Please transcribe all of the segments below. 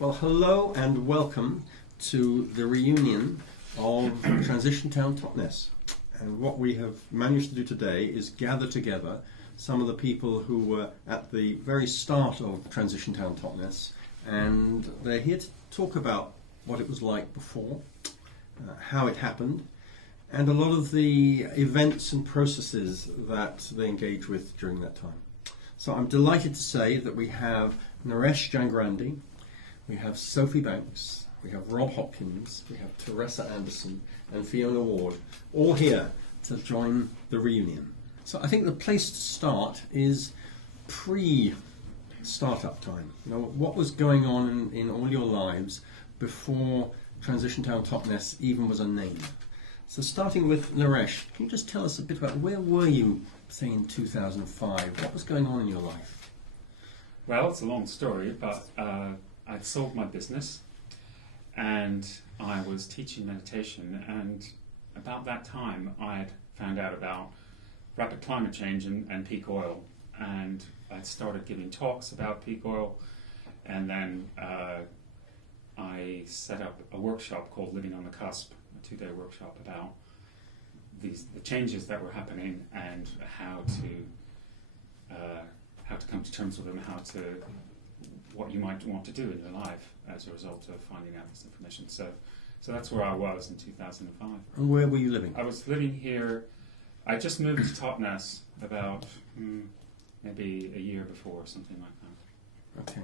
Well, hello and welcome to the reunion of Transition Town Totnes. And what we have managed to do today is gather together some of the people who were at the very start of Transition Town Totnes, and they're here to talk about what it was like before, how it happened, and a lot of the events and processes that they engage with during that time. So I'm delighted to say that we have Naresh Jangrandi, we have Sophie Banks, we have Rob Hopkins, we have Teresa Anderson and Fiona Ward, all here to join the reunion. So I think the place to start is pre-startup time. You know, what was going on in all your lives before Transition Town Totnes even was a name? So starting with Naresh, can you just tell us a bit about where were you, say, in 2005? What was going on in your life? Well, it's a long story, but I'd sold my business and I was teaching meditation, and about that time I'd found out about rapid climate change and peak oil, and I'd started giving talks about peak oil, and then I set up a workshop called Living on the Cusp, a 2-day workshop about the changes that were happening and how to come to terms with them, what you might want to do in your life as a result of finding out this information. So that's where I was in 2005. And where were you living? I was living here. I just moved to Totnes about maybe a year before, something like that. Okay.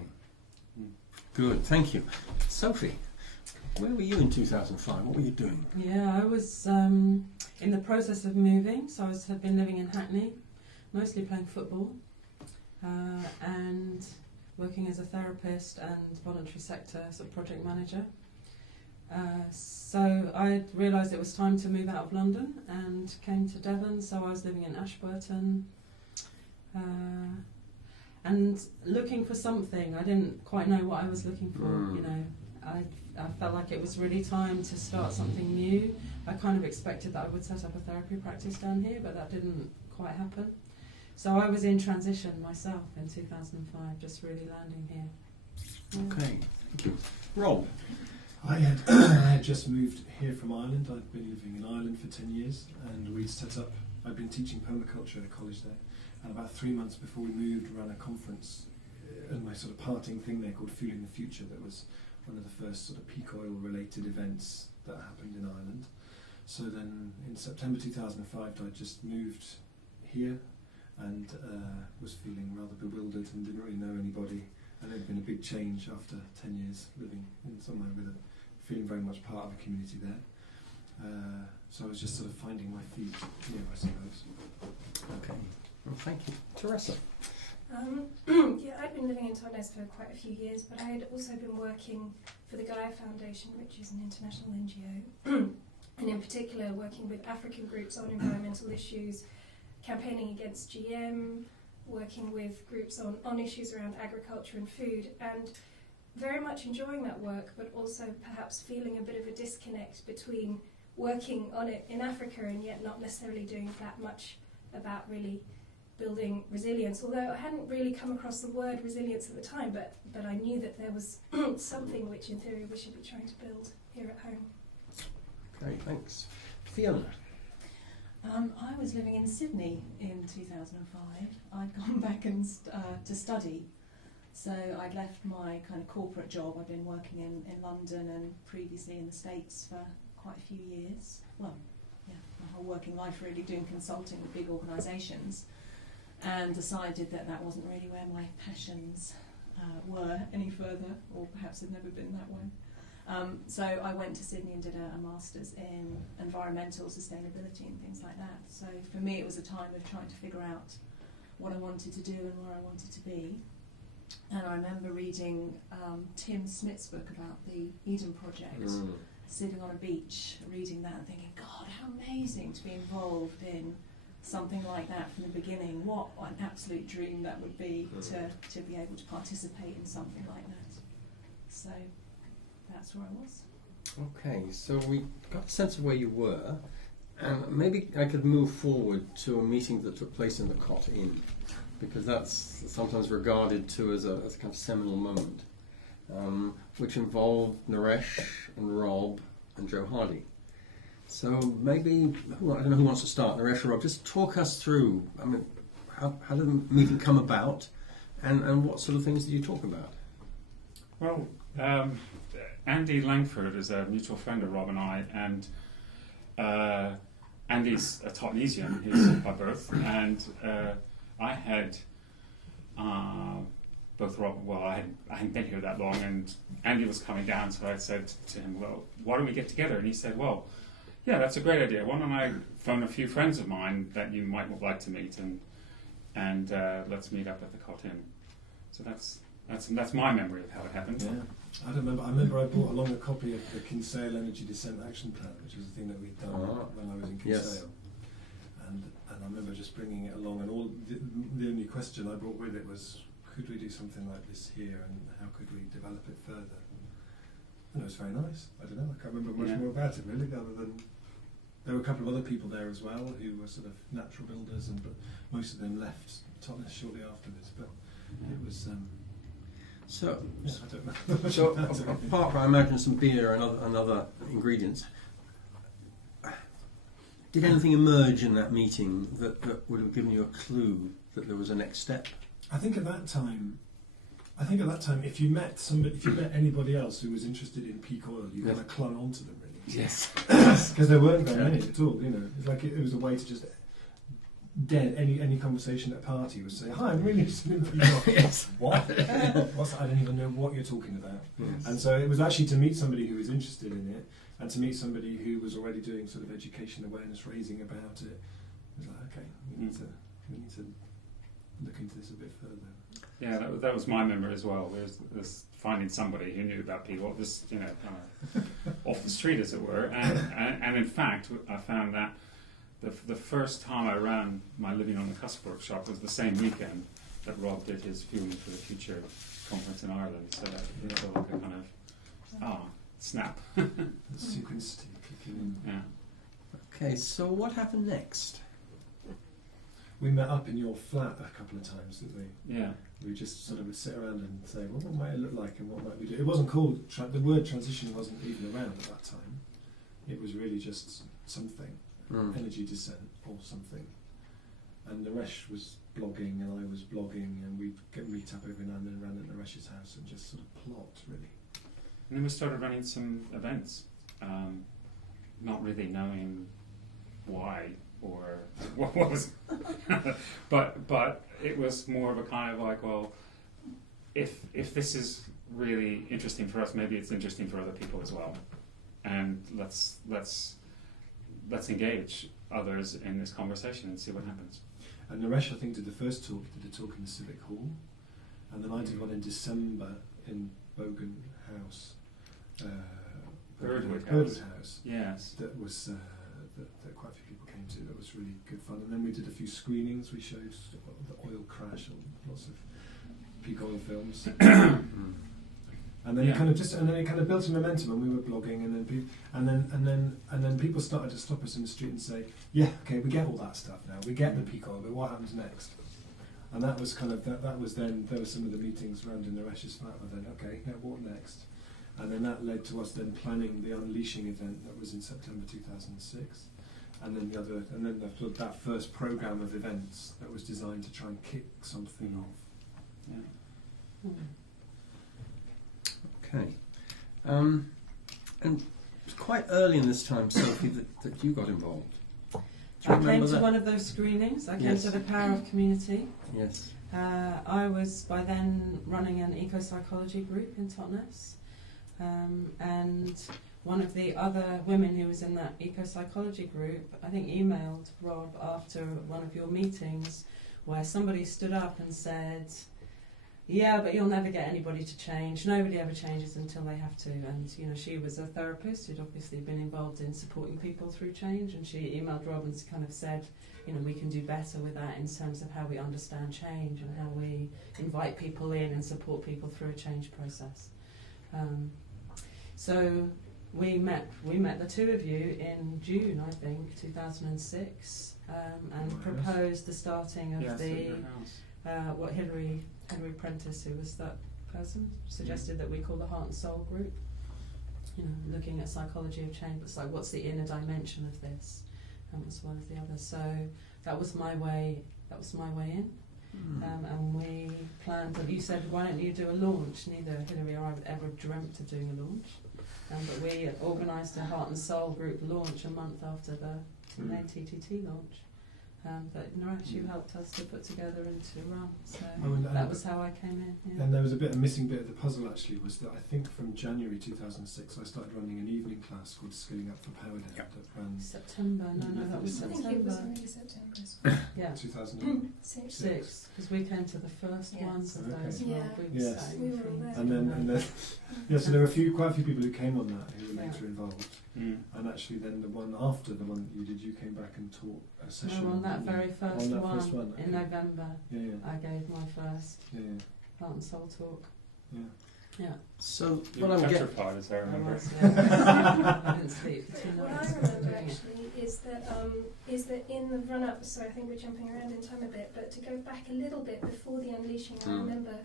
Good, thank you. Sophie, where were you in 2005? What were you doing? Yeah, I was in the process of moving, so I had been living in Hackney, mostly playing football, and working as a therapist and voluntary sector sort of project manager. So I realised it was time to move out of London and came to Devon, so I was living in Ashburton and looking for something. I didn't quite know what I was looking for, you know. I felt like it was really time to start something new. I kind of expected that I would set up a therapy practice down here, but that didn't quite happen. So I was in transition myself in 2005, just really landing here. Yeah. Okay, thank you. Rob? I had just moved here from Ireland. I'd been living in Ireland for 10 years, and I'd been teaching permaculture at a college there, and about 3 months before we moved, ran a conference, and my sort of parting thing there called Fueling the Future, that was one of the first sort of peak oil related events that happened in Ireland. So then in September 2005 I just moved here and was feeling rather bewildered and didn't really know anybody, and it had been a big change after 10 years living in somewhere feeling very much part of a community there. So I was just sort of finding my feet here, I suppose. Okay, well, thank you. Teresa? Yeah, I'd been living in Totnes for quite a few years, but I had also been working for the Gaia Foundation, which is an international NGO, and in particular working with African groups on environmental issues, campaigning against GM, working with groups on issues around agriculture and food, and very much enjoying that work, but also perhaps feeling a bit of a disconnect between working on it in Africa and yet not necessarily doing that much about really building resilience, although I hadn't really come across the word resilience at the time, but I knew that there was something which in theory we should be trying to build here at home. Okay, thanks. Fiona? I was living in Sydney in 2005. I'd gone back to study, so I'd left my kind of corporate job. I'd been working in London and previously in the States for quite a few years. Well, yeah, my whole working life really doing consulting with big organisations, and decided that wasn't really where my passions were any further, or perhaps had never been that way. So I went to Sydney and did a master's in environmental sustainability and things like that. So for me it was a time of trying to figure out what I wanted to do and where I wanted to be. And I remember reading Tim Smith's book about the Eden Project, sitting on a beach reading that and thinking, God, how amazing to be involved in something like that from the beginning. What an absolute dream that would be to be able to participate in something like that. So that's where I was. Okay, so we got a sense of where you were, and maybe I could move forward to a meeting that took place in the Cot Inn, because that's sometimes regarded to as a kind of seminal moment. which involved Naresh and Rob and Joe Hardy. So maybe, I don't know who wants to start, Naresh or Rob, just talk us through, I mean, how did the meeting come about, and what sort of things did you talk about? Well, Andy Langford is a mutual friend of Rob and I, and Andy's a Totnesian, he's by birth, and I had both Rob, well, I hadn't been here that long, and Andy was coming down, so I said to him, well, why don't we get together? And he said, well, yeah, that's a great idea. Why don't I phone a few friends of mine that you might like to meet, and let's meet up at the Cot Inn. So that's my memory of how it happened. Yeah, I remember I bought along a copy of the Kinsale Energy Descent Action Plan, which was a thing that we'd done when I was in Kinsale. Yes. And I remember just bringing it along, and all the only question I brought with it was, could we do something like this here, and how could we develop it further? And it was very nice. I don't know, I can't remember much more about it really, other than there were a couple of other people there as well who were sort of natural builders, but most of them left Totnes shortly afterwards. But it was. So, yeah, I don't know. so apart from, I imagine, some beer and other ingredients, did anything emerge in that meeting that would have given you a clue that there was a next step? I think at that time, if you met anybody else who was interested in peak oil, you kind of clung on to them really. Yes. Because there weren't very many at all. You know, it's like it was a way to just dead any conversation at a party would say, "Hi, I'm really interested in peak oil." Yes. What? What's that? I don't even know what you're talking about. Yes. And so it was actually to meet somebody who was interested in it, and to meet somebody who was already doing sort of education awareness raising about it. It was like, okay, we need to look into this a bit further. Yeah, that was my memory as well. There's finding somebody who knew about people, just kind of off the street, as it were. And in fact, I found that the first time I ran my Living on the Cusp workshop was the same weekend that Rob did his Fueling for the Future conference in Ireland. So that it felt like a kind of snap. The synchronicity kicking in. Yeah. Okay, so what happened next? We met up in your flat a couple of times, didn't we? Yeah. We just sort of would sit around and say, well, what might it look like and what might we do? It wasn't called, the word transition wasn't even around at that time. It was really just something, energy descent or something. And Naresh was blogging and I was blogging, and we'd meet up every now and then around at Naresh's house and just sort of plot, really. And then we started running some events, not really knowing why or what was, but it was more of a kind of like, well, if this is really interesting for us, maybe it's interesting for other people as well, and let's engage others in this conversation and see what happens. And Naresh, I think, did the first talk. He did a talk in the Civic Hall, and then I did one in December in Bogan House, Birdwood House. Yes. That was that quite a few people came to. That was really good fun. And then we did a few screenings. We showed the oil crash and lots of peak oil films. And then it kind of built a momentum, and we were blogging, and then people started to stop us in the street and say, "Yeah, okay, we get all that stuff now. We get the peak oil, but what happens next?" And that was kind of that was then there were some of the meetings around in Naresh's flat. And then okay, now what next? And then that led to us then planning the Unleashing event that was in September 2006, and then that first program of events that was designed to try and kick something off. Yeah. Okay. And it was quite early in this time, Sophie, that you got involved. Do you I came remember to that? one of those screenings. I came Yes. to the Power of Community. Yes. I was by then running an eco-psychology group in Totnes, and one of the other women who was in that eco-psychology group, I think, emailed Rob after one of your meetings, where somebody stood up and said, "Yeah, but you'll never get anybody to change. Nobody ever changes until they have to." And she was a therapist who'd obviously been involved in supporting people through change, and she emailed Rob and kind of said, we can do better with that in terms of how we understand change and how we invite people in and support people through a change process. So we met the two of you in June, I think, 2006, and proposed the starting of Yes, the at your house. Hilary Prentice, who was that person, suggested that we call the Heart and Soul group. You know, looking at psychology of change, but it's like, what's the inner dimension of this, as well as the other. So that was my way. That was my way in. And we planned that. You said, why don't you do a launch? Neither Hilary or I ever dreamt of doing a launch. But we organised a Heart and Soul group launch a month after the main TTT launch. That Naresh, you helped us to put together and to run. So that was how I came in. Yeah. And there was a missing bit of the puzzle actually, was that I think from January 2006 I started running an evening class called Skilling Up for Power Day that ran September, no, that was I September. think it was only September as well. Yeah. 2006. Because we came to the first Yes. ones of Okay. those. Yeah. We were Yes. starting We were from- there. And then yeah, so there were quite a few people who came on that who were Yeah. later involved. Mm. And actually then the one after the one that you did, you came back and taught a session. No, on that very first On that one, first one, in okay. November, Yeah, yeah, I gave my first yeah, Heart and Soul talk. yeah. Yeah, So You what were I'm getting petrified, as I I remember. was. Yeah. I didn't sleep for 2 What nights. I remember doing it. actually is that in the run up, so I think we're jumping around in time a bit, but to go back a little bit before the unleashing, I remember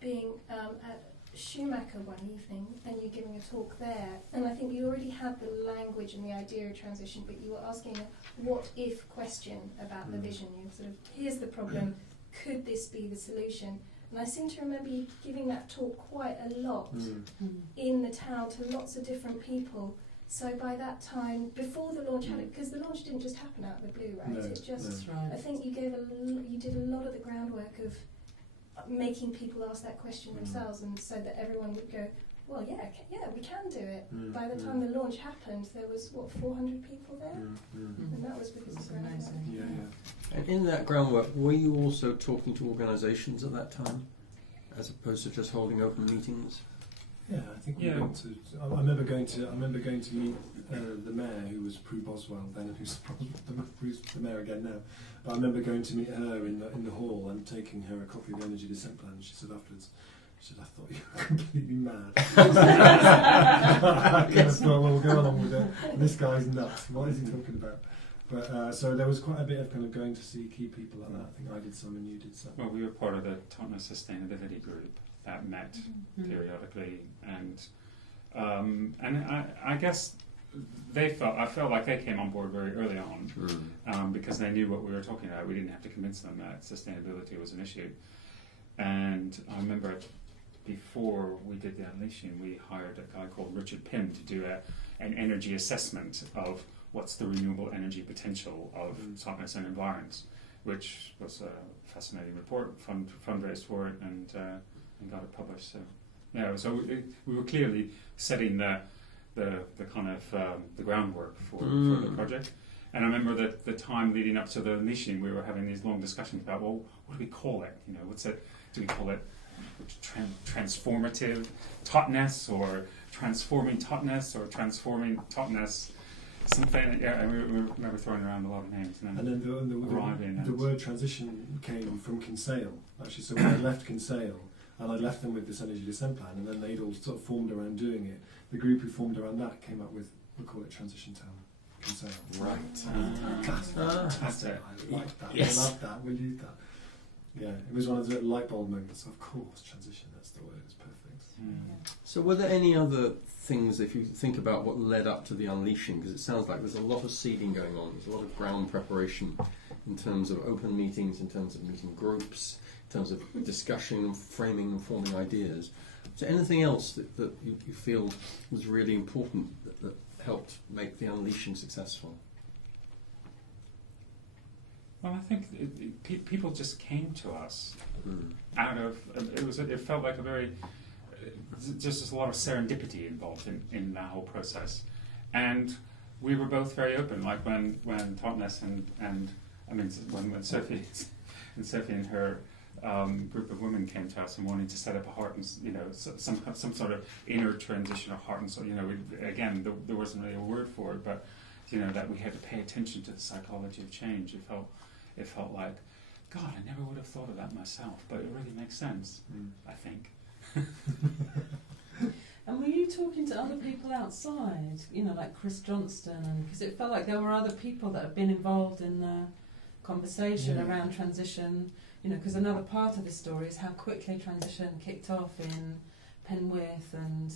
being at Schumacher one evening and you giving a talk there, and I think you already had the language and the idea of transition, but you were asking a what if question about the vision. You sort of, here's the problem, could this be the solution? And I seem to remember you giving that talk quite a lot in the town to lots of different people. So by that time, before the launch had it, because the launch didn't just happen out of the blue, right? No, It just, That's I right. think you did a lot of the groundwork of making people ask that question themselves, and so that everyone would go, well, yeah, we can do it. By the time the launch happened, there was 400 people there, and that was because That's of groundwork. amazing. Yeah, yeah. And in that groundwork, were you also talking to organisations at that time, as opposed to just holding open meetings? Yeah, I think we Yeah. went to. I remember going to meet the mayor, who was Prue Boswell then, and who's the mayor again now. But I remember going to meet her in the hall and taking her a copy of the Energy Descent Plan. And she said afterwards, I thought you were completely mad. I kind of thought, well, we'll go along with it. This guy's nuts. What is he talking about? But so there was quite a bit of kind of going to see key people like that. I think I did some and you did some. Well, we were part of the Totnes Sustainability Group that met periodically, and I guess I felt like they came on board very early on because they knew what we were talking about. We didn't have to convince them that sustainability was an issue. And I remember before we did the unleashing, we hired a guy called Richard Pym to do an energy assessment of what's the renewable energy potential of Totnes and environs, which was a fascinating report. Fundraised for it and got it published. So yeah, we were clearly setting the kind of the groundwork for the project. And I remember that the time leading up to the unleashing, we were having these long discussions about, well, what do we call it? You know, what's it? Do we call it transformative Totnes, or transforming Totnes, or transforming Totnes? Something. Yeah, and we remember throwing around a lot of names. And then the word transition came from Kinsale, actually. So when I left Kinsale, and I left them with this Energy Descent Plan, and then they'd all sort of formed around doing it. The group who formed around that came up with, we'll call it Transition Town Kinsale. Right. That's it. I like that. Yes. I love that. We'll use that. Yeah, it was one of the little light bulb moments. Of course, transition, that's the word, it's perfect. So were there any other things, if you think about what led up to the unleashing, because it sounds like there's a lot of seeding going on, there's a lot of ground preparation in terms of open meetings, in terms of meeting groups, in terms of discussion and framing and forming ideas. Is there anything else that you feel was really important that helped make the unleashing successful? Well, I think people just came to us out of it felt like a very just a lot of serendipity involved in that whole process, and we were both very open. Like when Totnes and I mean when Sophie and her group of women came to us and wanted to set up a heart and some sort of inner transition of heart and soul. Again there wasn't really a word for it, but that we had to pay attention to the psychology of change. It felt like, God, I never would have thought of that myself, but it really makes sense, I think. And were you talking to other people outside, like Chris Johnston, because it felt like there were other people that had been involved in the conversation around transition, because another part of the story is how quickly transition kicked off in Penwith and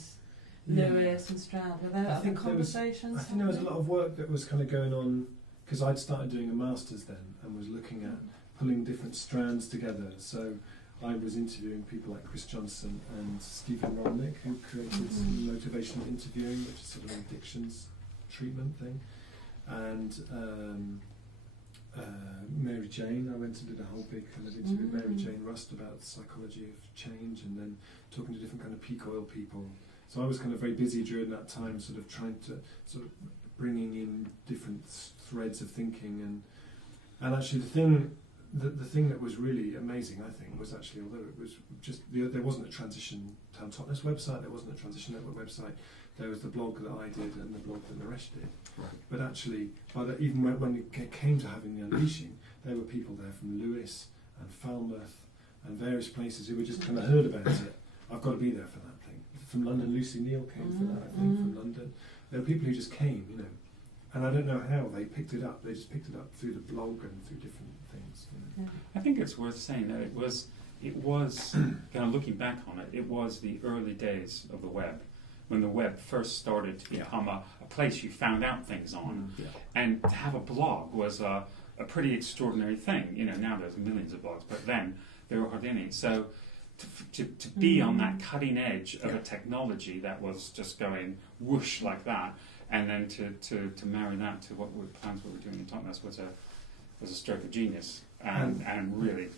Lewis and Stroud. Were there other conversations? I think there was a lot of work that was kind of going on, because I'd started doing a master's then and was looking at pulling different strands together. So I was interviewing people like Chris Johnson and Stephen Rolnick, who created motivational interviewing, which is sort of an addictions treatment thing. And Mary Jane, I went and did a whole big kind of interview with Mary Jane Rust about the psychology of change, and then talking to different kind of peak oil people. So I was kind of very busy during that time, sort of trying to sort of bringing in different threads of thinking, and actually the thing that was really amazing, I think, was actually, although it was just there wasn't a Transition Town Totnes website, there wasn't a Transition Network website, there was the blog that I did and the blog that Naresh did. Right. But actually, even when it came to having the unleashing, there were people there from Lewis and Falmouth and various places who were just kind of heard about it. I've got to be there for that thing. From London, Lucy Neal came for that, I think, from London. There were people who just came, and I don't know how they picked it up. They just picked it up through the blog and through different things. I think it's worth saying that it was kind of looking back on it, it was the early days of the web, when the web first started to become a place you found out things on. And to have a blog was a pretty extraordinary thing. Now there's millions of blogs, but then there were hardly any. So to be on that cutting edge of a technology that was just going whoosh like that, and then to marry that to what were plans we were doing in Totnes was a stroke of genius, and really,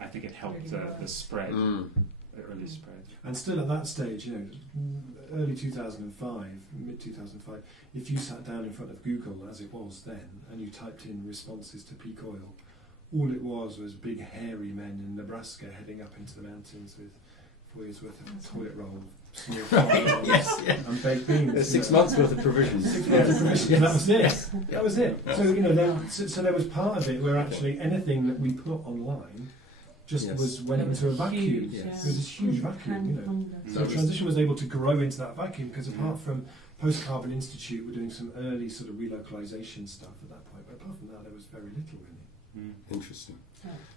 I think it helped the spread, the early spread. And still at that stage, early 2005, mid 2005, if you sat down in front of Google as it was then and you typed in responses to peak oil, all it was big hairy men in Nebraska heading up into the mountains with 4 years worth of toilet roll, small and baked beans. There's 6 months worth of provisions. 6 months of provisions. That was it. That was it. So there was part of it where actually anything that we put online just went into a vacuum. Huge, It was this huge vacuum, So So transition was able to grow into that vacuum because apart from Post Carbon Institute, we're doing some early sort of relocalisation stuff at that point. But apart from that, there was very little really. Interesting.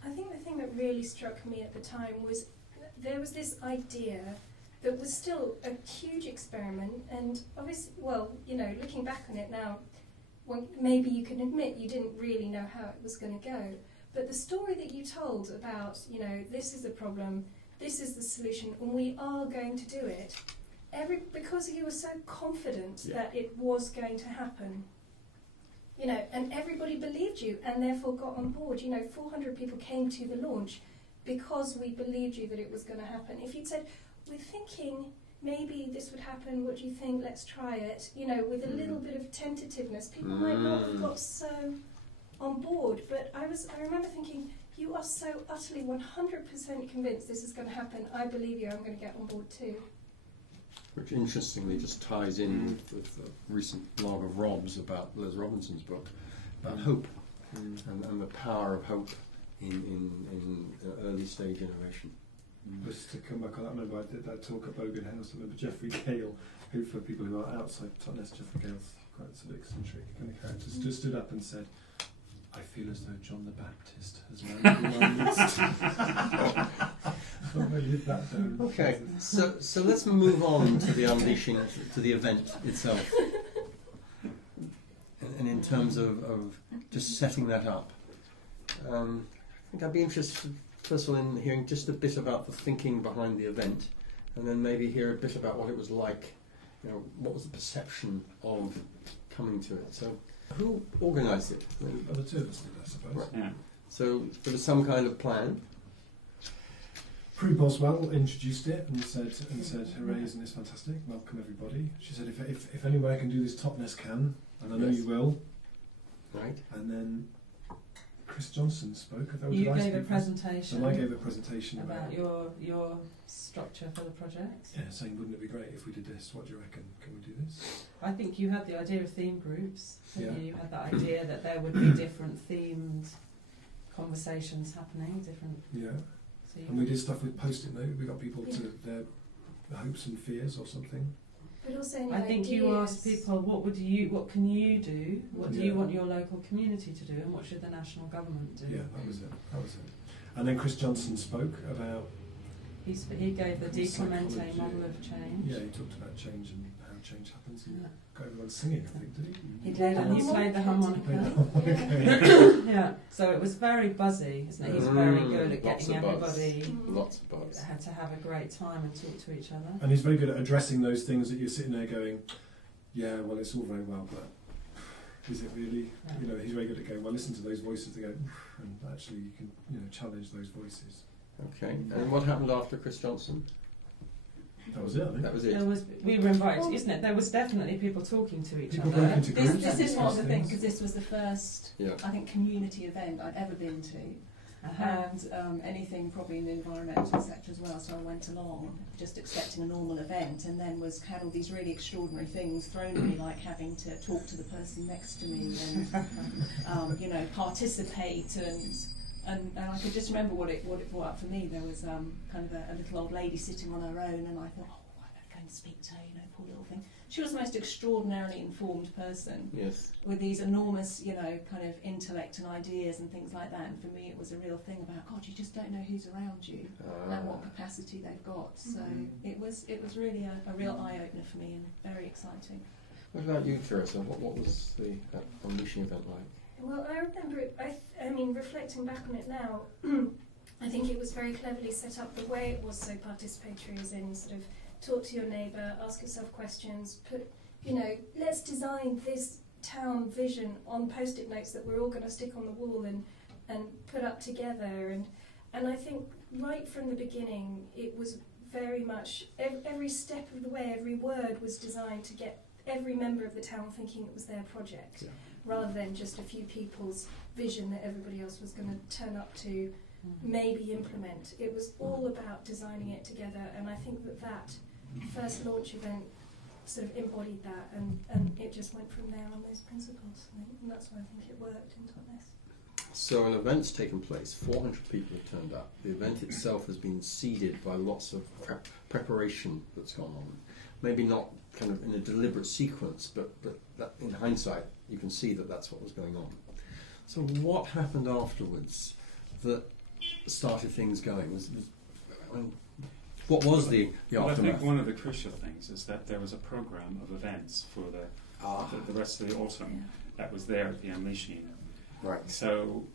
I think the thing that really struck me at the time was there was this idea that was still a huge experiment, and obviously, looking back on it now, maybe you can admit you didn't really know how it was going to go. But the story that you told about, this is the problem, this is the solution, and we are going to do it, because you were so confident that it was going to happen, and everybody believed you and therefore got on board. 400 people came to the launch because we believed you that it was going to happen. If you'd said, we're thinking maybe this would happen, what do you think, let's try it, with a little bit of tentativeness, people might not have got so on board. But I remember thinking, you are so utterly 100% convinced this is going to happen. I believe you, I'm going to get on board too. Which interestingly just ties in with the recent blog of Rob's about Les Robinson's book about hope and the power of hope in early stage innovation. Just to come back on that, I remember I did that talk at Bogan House. I remember Geoffrey Gale, who for people who are outside Totnes, Geoffrey Gale's quite sort of eccentric kind of character, just stood up and said, I feel as though John the Baptist has landed in my midst. I did that down. Okay, so let's move on to the unleashing, to the event itself. And in terms of just setting that up, I think I'd be interested, first of all, in hearing just a bit about the thinking behind the event, and then maybe hear a bit about what it was like, what was the perception of coming to it. So, who organised it? The two of us did, I suppose. Right. Yeah. So there was some kind of plan. Prue Boswell introduced it and said, hooray, isn't this fantastic? Welcome everybody. She said, if any way I can do this, Totnes can, and I know you will. Right. And then Chris Johnson spoke. You gave a presentation. And I gave a presentation about your structure for the project. Yeah, saying, wouldn't it be great if we did this? What do you reckon? Can we do this? I think you had the idea of theme groups. Yeah. You had that idea that there would be different themed conversations happening, different. Yeah. So And we did stuff with Post-it note. We got people to their hopes and fears or something. But also, I think you asked people, what can you do? What do you want your local community to do? And what should the national government do? Yeah, that was it. And then Chris Johnson spoke about... He gave the Di Clemente Psychology. model of change. Yeah, he talked about change and how change happens, and Yeah. got everyone singing, I think, did he? He played the harmonica. Okay. Yeah, so it was very buzzy, isn't it? He's very good at Lots getting of buzz. everybody Lots of buzz. to have a great time and talk to each other. And he's very good at addressing those things that you're sitting there going, yeah, well, it's all very well, but is it really? Yeah. You know, he's very good at going, well, listen to those voices that go, and actually you can, you know, challenge those voices. Okay, and what happened after Chris Johnson? That was it, I think. That was it. We were invited, isn't it? There was definitely people talking to each People other. broke into groups. This and is one of the discussed things, things. because this was the first, Yeah. I think, community event I'd ever been to. And anything probably in the environmental sector as well, so I went along just expecting a normal event, and then had all these really extraordinary things thrown at me, like having to talk to the person next to me and you know, participate, and I could just remember what it brought up for me. There was kind of a little old lady sitting on her own, and I thought, oh, I better go and speak to her, you know, poor little thing. She was the most extraordinarily informed person, Yes. with these enormous, you know, kind of intellect and ideas and things like that. And for me, it was a real thing about, God, you just don't know who's around you and what capacity they've got. So it was really a real eye opener for me and very exciting. What about you, Teresa? What was the Unleashing event like? Well, I remember it, I mean, reflecting back on it now, I think it was very cleverly set up. The way it was so participatory, as in sort of talk to your neighbour, ask yourself questions, let's design this town vision on post-it notes that we're all going to stick on the wall and put up together. And I think right from the beginning, it was very much, every step of the way, every word was designed to get every member of the town thinking it was their project, rather than just a few people's vision that everybody else was going to turn up to, maybe implement. It was all about designing it together, and I think that first launch event sort of embodied that, and it just went from there on those principles, and that's why I think it worked in Totnes. So an event's taken place, 400 people have turned up. The event itself has been seeded by lots of preparation that's gone on. Maybe not kind of in a deliberate sequence, but that in hindsight you can see that that's what was going on. So what happened afterwards that started things going? What was the Well, I aftermath? think one of the crucial things is that there was a program of events for the rest of the autumn that was there at the Unleashing. Right. So,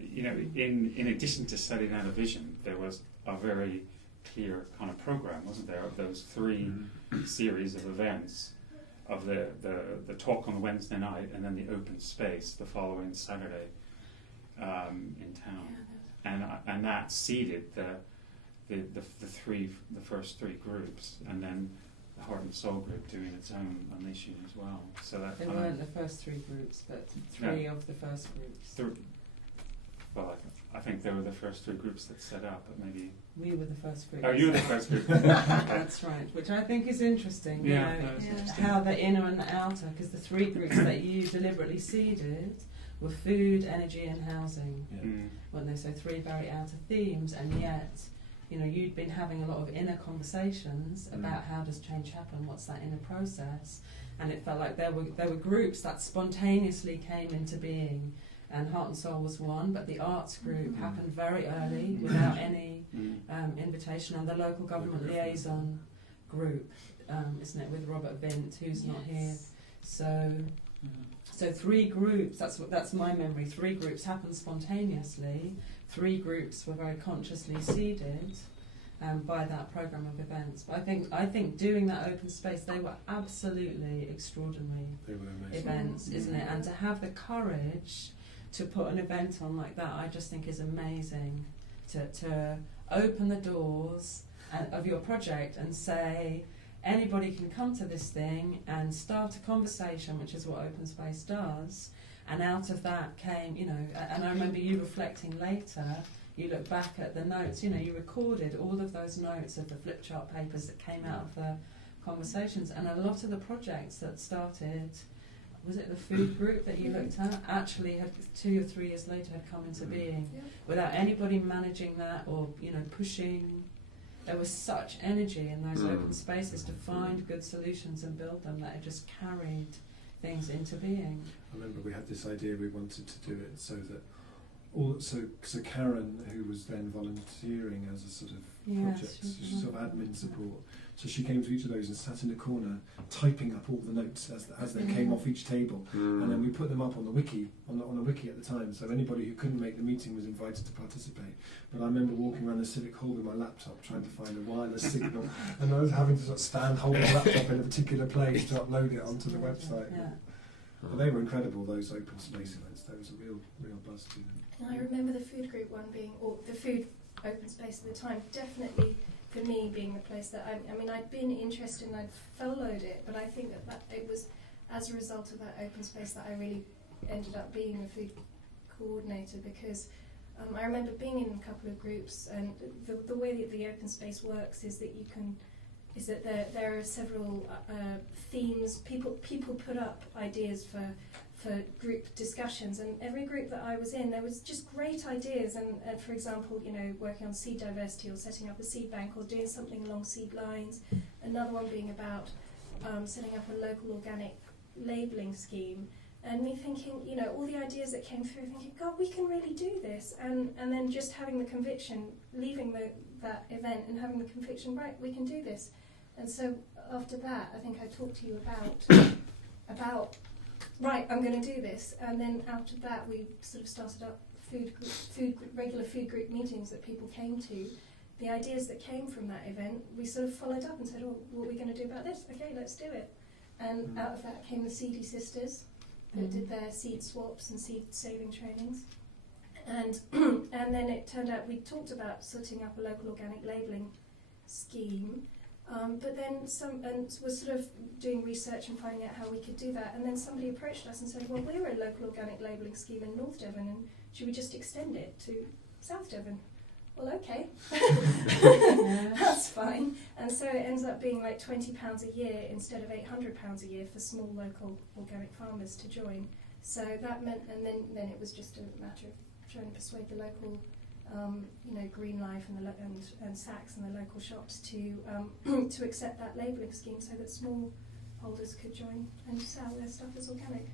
in addition to setting out a vision, there was a very clear kind of program, wasn't there, of those three series of events, of the talk on the Wednesday night and then the open space the following Saturday in town, and that seeded the first three groups, and then the Heart and Soul group doing its own Unleashing as well. So that They kind weren't the first three groups, but three of the first groups. Well, I think they were the first three groups that set up, but maybe... We were the first group. Oh, you were the first group. That's right, which I think is interesting, Yeah, you know, that was interesting. how the inner and the outer, because the three groups that you deliberately seeded were food, energy and housing, weren't they? So three very outer themes, and yet, you know, you'd been having a lot of inner conversations about how does change happen, what's that inner process, and it felt like there were groups that spontaneously came into being, and Heart and Soul was one, but the arts group happened very early without any invitation, and the local government liaison group, isn't it, with Robert Vint, who's not here. So three groups, that's my memory, three groups happened spontaneously, three groups were very consciously seeded by that programme of events. But I think doing that open space, they were absolutely extraordinary events, isn't it? And to have the courage to put an event on like that, I just think is amazing. To open the doors of your project and say, anybody can come to this thing and start a conversation, which is what open space does. And out of that came, you know, and I remember you reflecting later, you look back at the notes, you know, you recorded all of those notes of the flip chart papers that came out of the conversations, and a lot of the projects that started, was it the food group that you looked at, actually had 2 or 3 years later had come into being without anybody managing that or, you know, pushing. There was such energy in those open spaces to find good solutions and build them that it just carried things into being. I remember we had this idea we wanted to do it so that so Karen, who was then volunteering as a sort of project, sort of admin support. So she came to each of those and sat in a corner, typing up all the notes as they came off each table, and then we put them up on the wiki, on the wiki at the time. So anybody who couldn't make the meeting was invited to participate. But I remember walking around the Civic Hall with my laptop, trying to find a wireless signal, and I was having to sort of stand holding the laptop in a particular place to upload it onto the website. Yeah. But they were incredible, those open space events. There was a real buzz to them. And I remember the food group one being, or the food open space at the time, definitely for me being the place that I mean, I'd been interested and I'd followed it, but I think that it was as a result of that open space that I really ended up being a food coordinator, because I remember being in a couple of groups, and the way that the open space works is that there are several themes. People put up ideas for group discussions, and every group that I was in, there was just great ideas. And for example, working on seed diversity or setting up a seed bank or doing something along seed lines. Another one being about setting up a local organic labelling scheme. And me thinking, all the ideas that came through, thinking, God, we can really do this. And then just having the conviction, leaving that event and having the conviction, right, we can do this. And so after that, I think I talked to you about right, I'm going to do this. And then after that, we sort of started up regular food group meetings that people came to. The ideas that came from that event, we sort of followed up and said, oh, what are we going to do about this? Okay, let's do it. And out of that came the Seedy Sisters that did their seed swaps and seed saving trainings. And then it turned out we talked about setting up a local organic labelling scheme. But then was sort of doing research and finding out how we could do that. And then somebody approached us and said, well, we're a local organic labelling scheme in North Devon, and should we just extend it to South Devon? Well, okay. That's fine. And so it ends up being like £20 a year instead of £800 a year for small local organic farmers to join. So that meant, and then it was just a matter of trying to persuade the local Green Life and Saks and the local shops to accept that labelling scheme, so that small holders could join and sell their stuff as organic.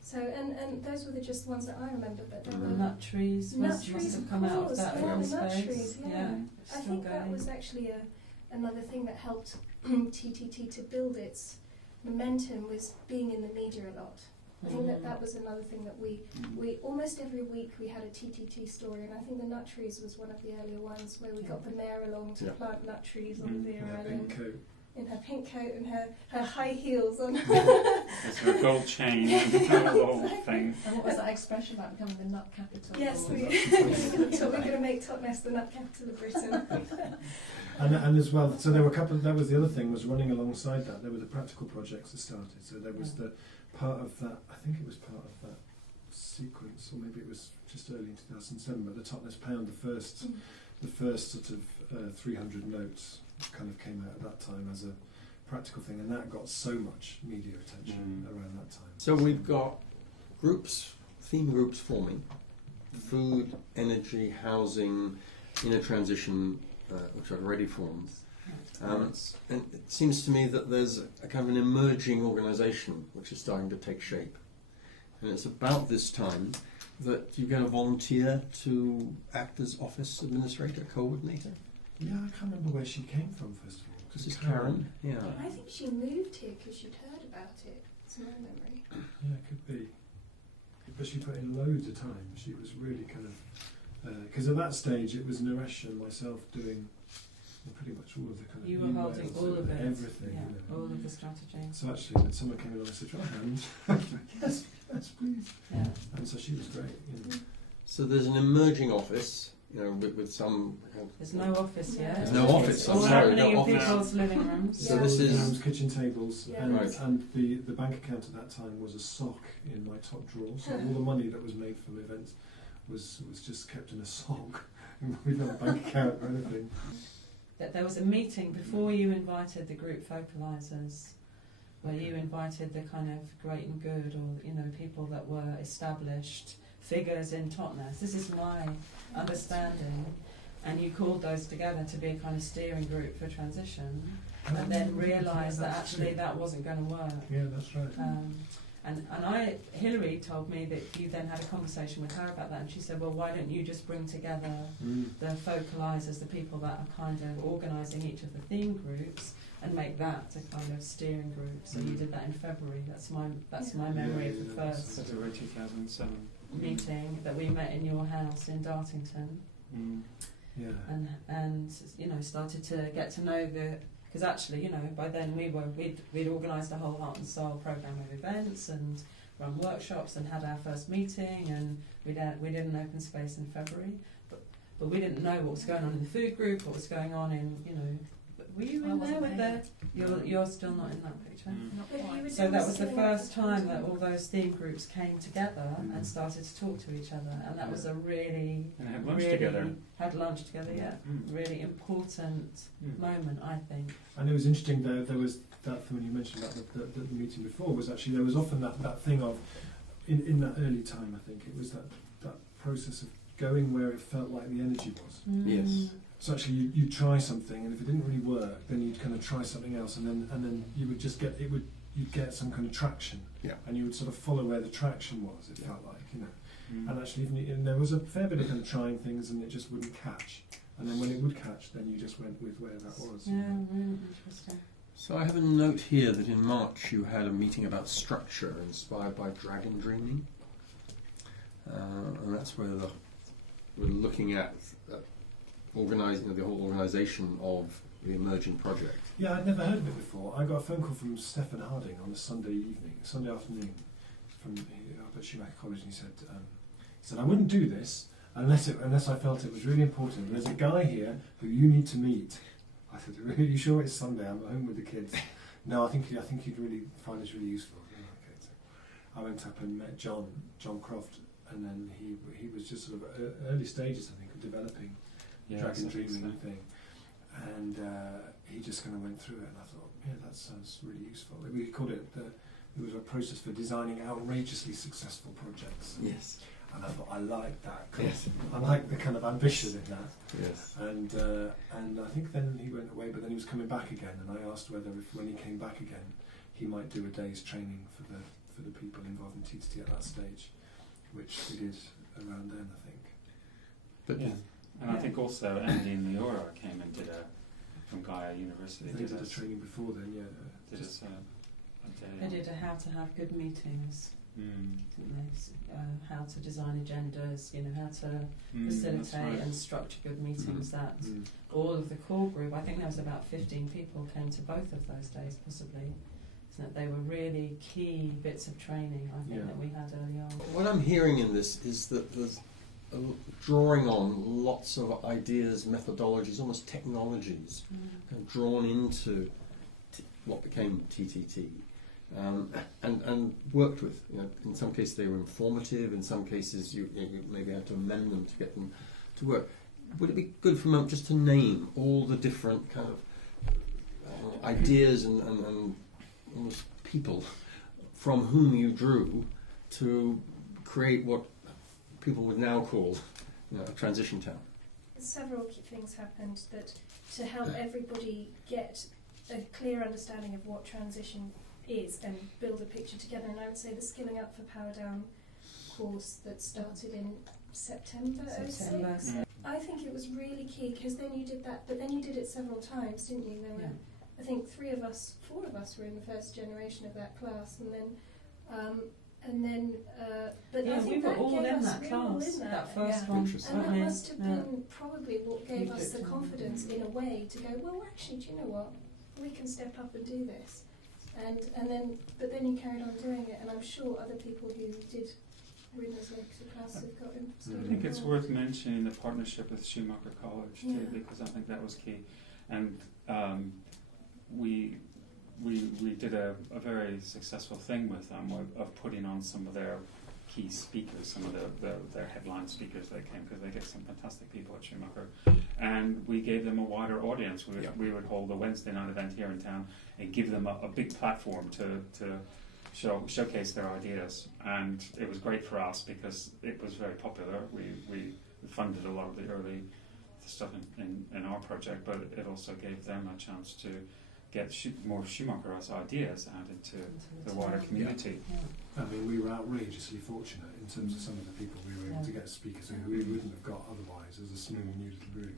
So and those were just ones that I remember. But there The were nut trees must have come out of that open the nut space. trees, I think that was actually another thing that helped TTT to build its momentum, was being in the media a lot. I think that was another thing that we almost every week we had a TTT story, and I think the nut trees was one of the earlier ones where we got the mayor along to plant nut trees on the island. In her pink coat and her high heels on. It's her gold chain and the whole thing. And what was that expression about becoming the nut capital? Yes, we're going to make Totnes the nut capital of Britain. And as well, so there were a couple. That was the other thing, was running alongside that. There were the practical projects that started. So there was the part of that. I think it was part of that sequence, or maybe it was just early in 2007. But the Totnes Pound, the first sort of 300 notes kind of came out at that time as a practical thing, and that got so much media attention around that time. So we've got theme groups forming: food, energy, housing, inner transition, which are already formed. And it seems to me that there's a kind of an emerging organisation which is starting to take shape. And it's about this time that you're going to volunteer to act as office administrator, coordinator. Yeah, I can't remember where she came from, first of all. This is Karen. Yeah. I think she moved here because she'd heard about it. It's my memory. Yeah, it could be. But she put in loads of time. She was really kind of... Because at that stage it was Naresh and myself doing pretty much all of the kind of... You were holding all of it. Everything. Yeah, all of the strategy. So actually when someone came along and said, "Try a hand." yes, please. Yeah. And so she was great. So there's an emerging office, with some... There's no office yet. There's no office. It's all Sorry, happening no in office. people's living rooms. So this is... Rooms, kitchen tables, Yeah. and, Right. and the bank account at that time was a sock in my top drawer. So all the money that was made from events was just kept in a sock. We didn't have a bank account or anything. That there was a meeting before you invited the group focalisers, where you invited the kind of great and good, or people that were established figures in Totnes. This is my understanding, and you called those together to be a kind of steering group for transition, and then realised that actually that wasn't going to work. Yeah, that's right. Hilary told me that you then had a conversation with her about that, and she said, well, why don't you just bring together the focalisers, the people that are kind of organising each of the theme groups, and make that a kind of steering group. So you did that in February. That's my memory of the first February 2007 meeting that we met in your house in Dartington. Yeah. And started to get to know because actually, by then we'd organised a whole Heart and Soul programme of events and run workshops and had our first meeting, and we did an open space in February, but we didn't know what was going on in the food group, what was going on in. Were you in there with the? You're still not in that picture. So that was the first time that all those theme groups came together and started to talk to each other, and that was a really and had lunch together. Had lunch together, yeah. Really important moment, I think. And it was interesting. There was that thing when you mentioned that the meeting before was actually there was often that thing of in that early time. I think it was that process of going where it felt like the energy was. Yes. So actually, you try something, and if it didn't really work, then you'd kind of try something else, and then you would just you'd get some kind of traction, and you would sort of follow where the traction was. It felt like, and actually, and there was a fair bit of kind of trying things, and it just wouldn't catch, and then when it would catch, then you just went with where that was. Yeah, really interesting. So I have a note here that in March you had a meeting about structure inspired by dragon dreaming, and that's where we're looking at organising the whole organisation of the emerging project. Yeah, I'd never heard of it before. I got a phone call from Stephen Harding on a Sunday afternoon, from up at Schumacher College, and he said I wouldn't do this unless I felt it was really important. There's a guy here who you need to meet. I said, "Are you sure it's Sunday? I'm at home with the kids." No, I think you'd really find this really useful. Okay, so I went up and met John Croft, and then he was just sort of early stages, I think, of developing dragon dreaming thing, and he just kind of went through it, and I thought, yeah, that sounds really useful. We called it it was a process for designing outrageously successful projects. Yes. And I thought, I like that. Yes. I like the kind of ambition in that. Yes. And I think then he went away, but then he was coming back again, and I asked whether when he came back again, he might do a day's training for the people involved in TTT at that stage, which we did around then, I think. But and I think also Andy and Leora came and did from Gaia University. They did a training before then, yeah. Did a day. They did a how to have good meetings, didn't they? How to design agendas, how to facilitate and structure good meetings. That all of the core group, I think there was about 15 people came to both of those days, possibly. So that they were really key bits of training, I think, that we had early on. what I'm hearing in this is that there's drawing on lots of ideas, methodologies, almost technologies, and drawn into what became TTT, and worked with. In some cases they were informative. In some cases you maybe had to amend them to get them to work. Would it be good for a moment just to name all the different kind of ideas and almost people from whom you drew to create what people would now call a transition town? Several key things happened to help everybody get a clear understanding of what transition is and build a picture together. And I would say the Skilling Up for Power Down course that started in September. I think it was really key, because then you did that, but then you did it several times, didn't you? There were, I think 4 of us were in the first generation of that class, and then but I think we were that all gave in us that class, that first one. And that must have been probably what gave You us the picked it. confidence in a way to go, well, actually, do you know what? We can step up and do this. And then you carried on doing it, and I'm sure other people who did Ruden's Legacy class have got I think it's worth mentioning the partnership with Schumacher College too, because I think that was key. And we did a very successful thing with them of putting on some of their key speakers, some of their headline speakers that came, because they get some fantastic people at Schumacher, and we gave them a wider audience. We would hold a Wednesday night event here in town and give them a big platform to showcase their ideas, and it was great for us because it was very popular. We funded a lot of the early stuff in our project, but it also gave them a chance to get more Schumacher's ideas out into the wider community. I mean, we were outrageously fortunate in terms of some of the people we were able Yeah. to get speakers who we wouldn't have got otherwise as a small new little group.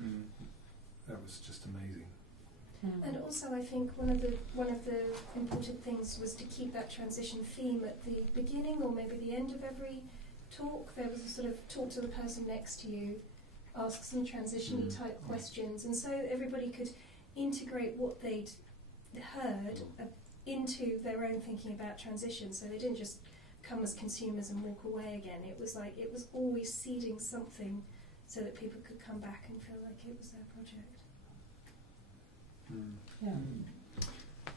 You know, that was just amazing. And also, I think one of the important things was to keep that transition theme at the beginning or maybe the end of every talk. There was a sort of talk to the person next to you, ask some transition-y type questions, and so everybody could integrate what they'd heard into their own thinking about transition. So they didn't just come as consumers and walk away again. It was like it was always seeding something so that people could come back and feel like it was their project. Yeah.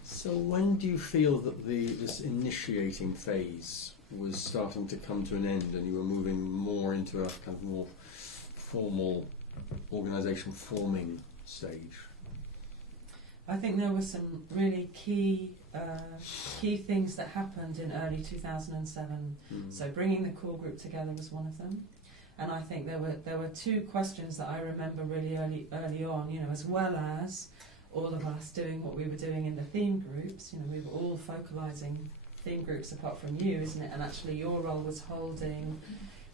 So when do you feel that this initiating phase was starting to come to an end and you were moving more into a kind of more formal organisation forming stage? I think there were some really key things that happened in early 2007. So bringing the core group together was one of them, and I think there were two questions that I remember really early on. You know, as well as all of us doing what we were doing in the theme groups. You know, we were all focalising theme groups apart from you, isn't it? And actually, your role was holding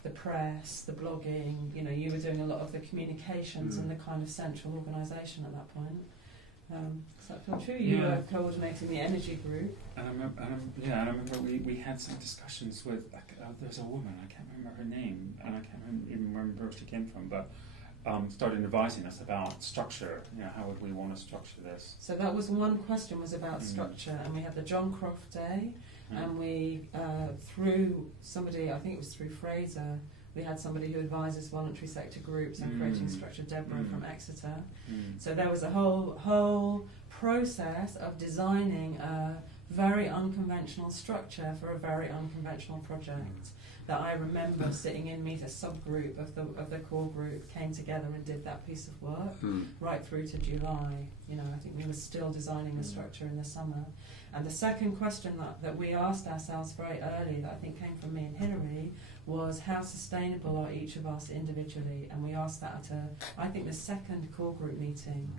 the press, the blogging. You know, you were doing a lot of the communications and the kind of central organisation at that point. Does that feel true? You were coordinating the energy group. And I remember we had some discussions with, there's a woman, I can't remember her name, and I can't even remember where she came from, but started advising us about structure. You know, how would we want to structure this? So that was one question, was about structure, and we had the John Croft Day, and we, through somebody, I think it was through Fraser, we had somebody who advises voluntary sector groups and creating structure, Deborah from Exeter. So there was a whole process of designing a very unconventional structure for a very unconventional project that I remember sitting in meet a subgroup of the core group came together and did that piece of work right through to July. You know, I think we were still designing the structure in the summer. And the second question that we asked ourselves very early, that I think came from me and Hilary, was how sustainable are each of us individually? And we asked that at I think the second core group meeting.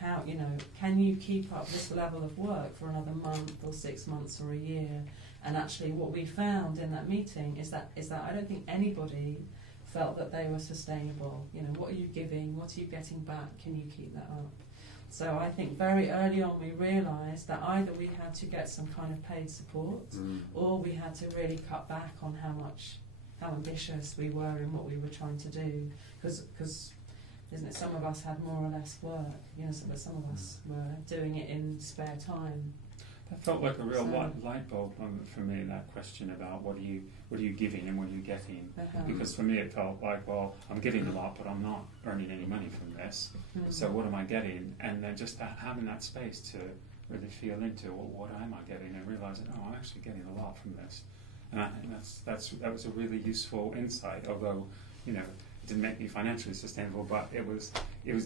How, you know, can you keep up this level of work for another month or 6 months or a year? And actually what we found in that meeting is that I don't think anybody felt that they were sustainable. You know, what are you giving? What are you getting back? Can you keep that up? So I think very early on we realised that either we had to get some kind of paid support or we had to really cut back on how ambitious we were in what we were trying to do. Because isn't it, some of us had more or less work, you know, but some of us were doing it in spare time. That felt like a real light bulb moment for me, that question about what are you giving and what are you getting? Because for me it felt like, well, I'm giving a lot, but I'm not earning any money from this. So what am I getting? And then just having that space to really feel into what am I getting, and realizing, oh, I'm actually getting a lot from this. And I think that was a really useful insight. Although, you know, it didn't make me financially sustainable, but it was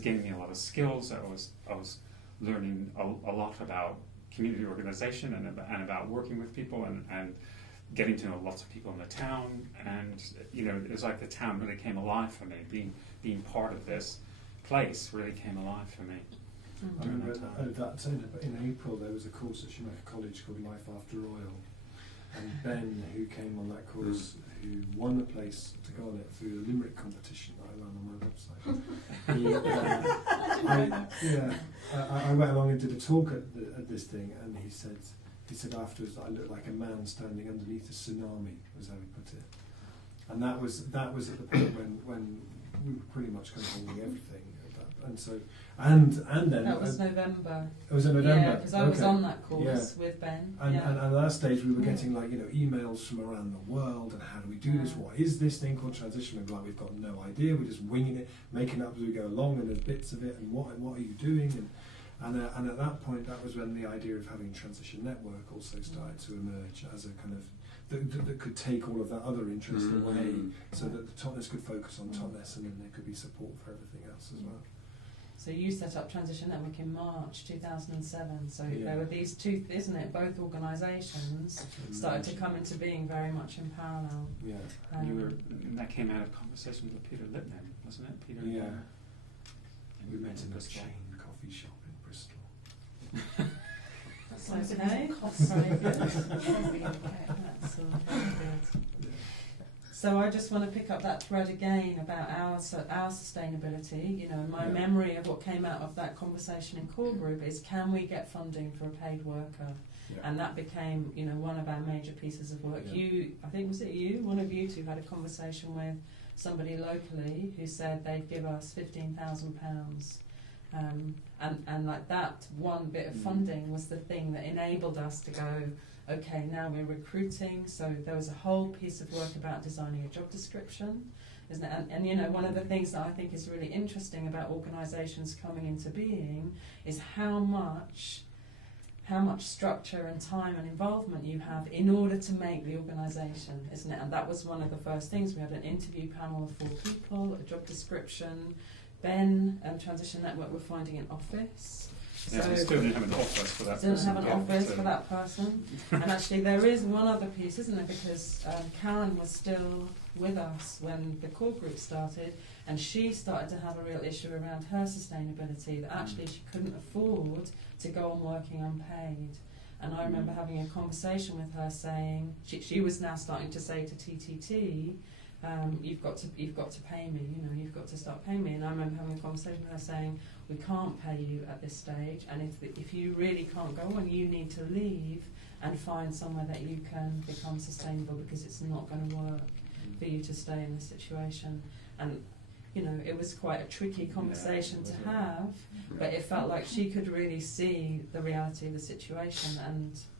giving me a lot of skills. I was learning a lot about community organization and about working with people and getting to know lots of people in the town. And you know, it was like the town really came alive for me. Being part of this place really came alive for me. I remember in April there was a course at Schumacher College called Life After Oil, and Ben, who came on that course, who won a place to go on it through a limerick competition that I ran on my website. I went along and did a talk at this thing, and he said afterwards that I looked like a man standing underneath a tsunami, was how he put it. And that was at the point when we were pretty much kind of holding everything. And so, and then that was November. It was in November. Yeah, because I was on that course with Ben. And at that stage, we were getting emails from around the world, and how do we do this? What is this thing called transition? We're like, we've got no idea. We're just winging it, making it up as we go along, and there's bits of it. And what are you doing? And at that point, that was when the idea of having Transition Network also started to emerge as a kind of that could take all of that other interest away, so that the Totnes could focus on Totnes, and then there could be support for everything else as well. So you set up Transition Network in March 2007. So there were these two, isn't it? Both organisations started to come into being very much in parallel. Yeah, and that came out of conversations with Peter Lipman, wasn't it? Peter. Yeah. And we met in a chain coffee shop in Bristol. That's okay. That's very good. Awesome. Very good. So I just want to pick up that thread again about our sustainability. You know, my memory of what came out of that conversation in core group is, can we get funding for a paid worker? Yeah. And that became, you know, one of our major pieces of work. Yeah. I think, was it you? One of you two had a conversation with somebody locally who said they'd give us £15,000. And like that one bit of funding was the thing that enabled us to go, okay, now we're recruiting. So there was a whole piece of work about designing a job description, isn't it? And you know, one of the things that I think is really interesting about organisations coming into being is how much structure and time and involvement you have in order to make the organisation, isn't it? And that was one of the first things. We had an interview panel of 4 people, a job description. Ben and Transition Network were finding an office. Yeah, so we still didn't have an office for that person. Didn't have an office for that person. And actually there is one other piece, isn't there? Because Karen was still with us when the core group started, and she started to have a real issue around her sustainability, that actually she couldn't afford to go on working unpaid. And I remember having a conversation with her saying, she was now starting to say to TTT, you've got to pay me, you know, you've got to start paying me. And I remember having a conversation with her saying, we can't pay you at this stage, and if you really can't go on, you need to leave and find somewhere that you can become sustainable, because it's not going to work for you to stay in this situation. And you know, it was quite a tricky conversation to have, but it felt like she could really see the reality of the situation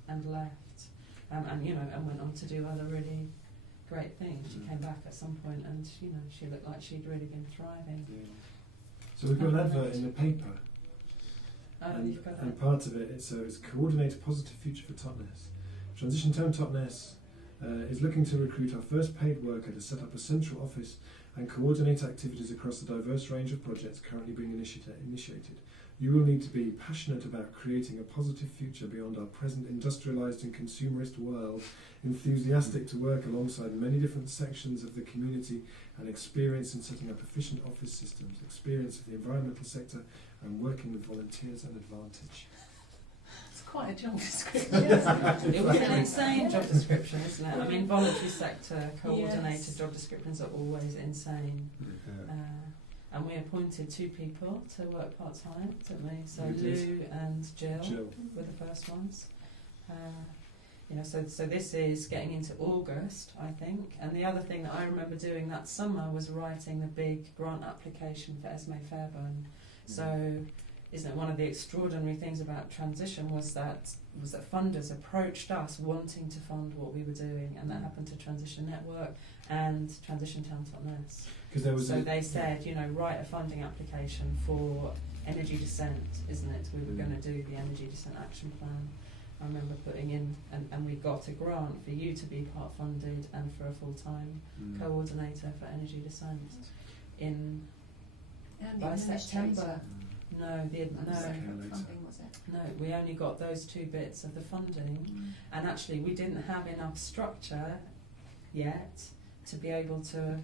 and left, and you know, and went on to do other really great things. She came back at some point, and you know, she looked like she'd really been thriving. So we've got an advert in the paper, You've got and that. part of it it's coordinate a positive future for Totnes. Transition Town Totnes is looking to recruit our first paid worker to set up a central office and coordinate activities across the diverse range of projects currently being initiated. You will need to be passionate about creating a positive future beyond our present industrialised and consumerist world, enthusiastic to work alongside many different sections of the community, and experience in setting up efficient office systems, experience of the environmental sector, and working with volunteers and advantage. It's quite a job description. It was an insane job description, isn't it? I mean, voluntary sector coordinated job descriptions are always insane. And we appointed 2 people to work part-time, didn't we? So Lou and Jill were the first ones. You know, so this is getting into August, I think. And the other thing that I remember doing that summer was writing the big grant application for Esme Fairbairn. So, isn't it one of the extraordinary things about transition was that funders approached us wanting to fund what we were doing, and that happened to Transition Network and Transition Town Totnes. So they said, you know, write a funding application for energy descent, isn't it? We were going to do the energy descent action plan. I remember putting in, and we got a grant for you to be part funded and for a full-time coordinator for energy descent by September. No, funding was it? No, we only got those 2 bits of the funding, and actually we didn't have enough structure yet to be able to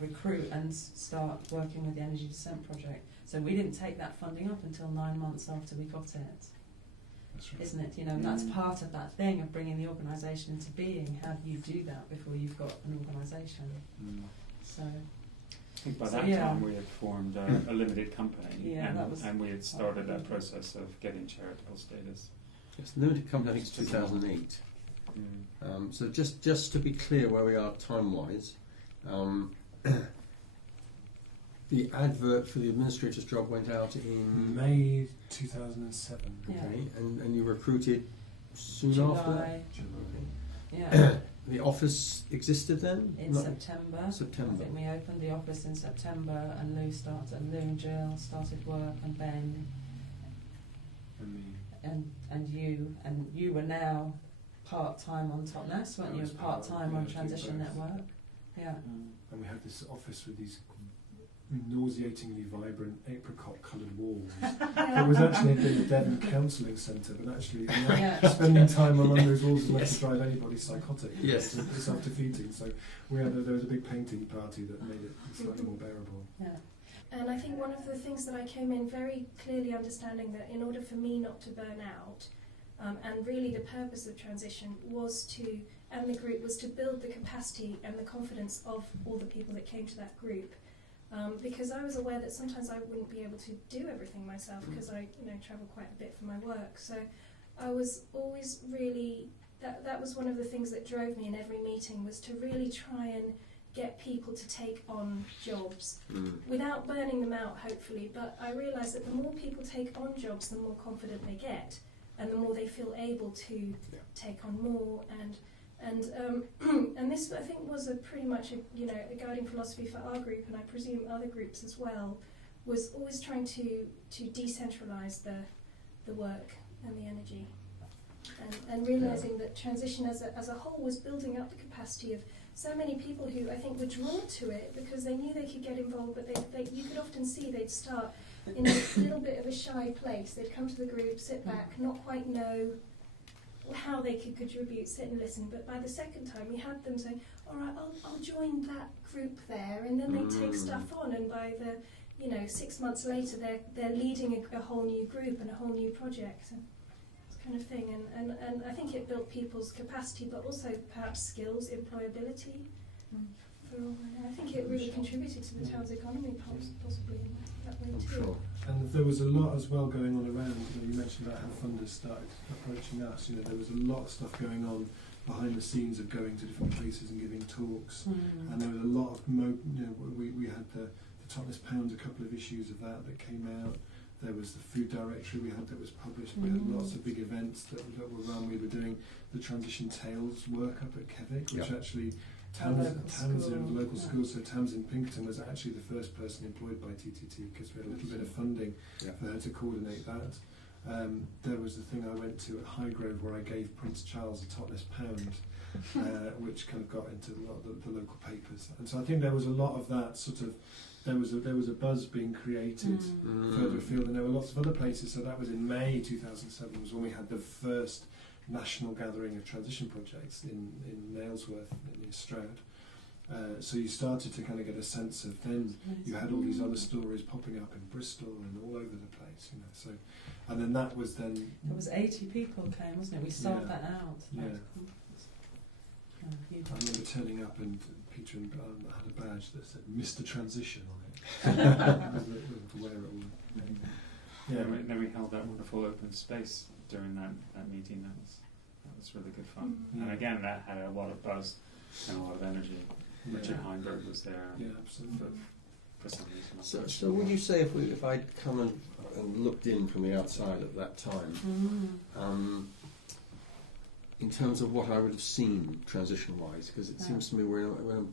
recruit and start working with the energy descent project. So we didn't take that funding up until 9 months after we got it. That's right. Isn't it? You know, and that's part of that thing of bringing the organisation into being. How do you do that before you've got an organisation? So I think by that time we had formed a limited company, and we had started that process of getting charitable status. Yes, the limited company, I think it's 2008. So just to be clear where we are time-wise, the advert for the administrator's job went out in May 2007. Okay, and you recruited soon July. after? Yeah. The office existed then? In September. September. I think we opened the office in September, and Lou and Jill started work, and Ben and you were now part-time on Totnes, weren't you? Part-time on Transition Network. Yeah. And we had this office with these nauseatingly vibrant apricot-coloured walls. It was actually been a Devon counselling centre, but actually spending time along those walls is enough to drive anybody psychotic. Yes. It's self-defeating. So there was a big painting party that made it slightly more bearable. Yeah. And I think one of the things that I came in very clearly understanding that in order for me not to burn out, and really the purpose of transition was to and the group was to build the capacity and the confidence of all the people that came to that group. Because I was aware that sometimes I wouldn't be able to do everything myself because I travel quite a bit for my work. So I was always really, that was one of the things that drove me in every meeting, was to really try and get people to take on jobs without burning them out, hopefully. But I realised that the more people take on jobs, the more confident they get, and the more they feel able to take on more. And this, I think, was pretty much a guiding philosophy for our group, and I presume other groups as well, was always trying to decentralise the work and the energy, and realising that transition as a whole was building up the capacity of so many people who I think were drawn to it because they knew they could get involved, but you could often see they'd start in a little bit of a shy place. They'd come to the group, sit back, not quite know how they could contribute, sit and listen, but by the second time we had them saying, all right, I'll join that group there, and then they take stuff on, and by the 6 months later they're leading a whole new group and a whole new project, and this kind of thing, and I think it built people's capacity, but also perhaps skills, employability. I think it really contributed to the town's economy, possibly in that way too. Sure. And there was a lot as well going on around. You mentioned about how funders started approaching us. There was a lot of stuff going on behind the scenes of going to different places and giving talks. And there was a lot of we had the Totnes Pounds, a couple of issues of that came out. There was the food directory we had that was published. We had lots of big events that were run. We were doing the Transition Tales work up at Kevwick, which actually Tamsin, the local school, so Tamsin Pinkerton was actually the first person employed by TTT because we had a little bit of funding for her to coordinate that. There was the thing I went to at Highgrove where I gave Prince Charles a Totnes pound, which kind of got into a lot of the local papers. And so I think there was a lot of that sort of, there was a buzz being created further afield, and there were lots of other places. So that was in May 2007 was when we had the first national gathering of transition projects in Nailsworth near Stroud. So you started to kind of get a sense of, then you had all these other stories popping up in Bristol and all over the place, So, and then that was then. There was 80 people came, wasn't it? We sold that out. Yeah. I remember turning up and Peter and had a badge that said Mr. Transition on it. I wasn't aware it all. Then we held that wonderful open space during that meeting. That was really good fun. And again, that had a lot of buzz and a lot of energy. Richard Heinberg was there. Yeah, absolutely. For some reason. So would you say if I'd come and looked in from the outside at that time, in terms of what I would have seen transition-wise, because it seems to me we're in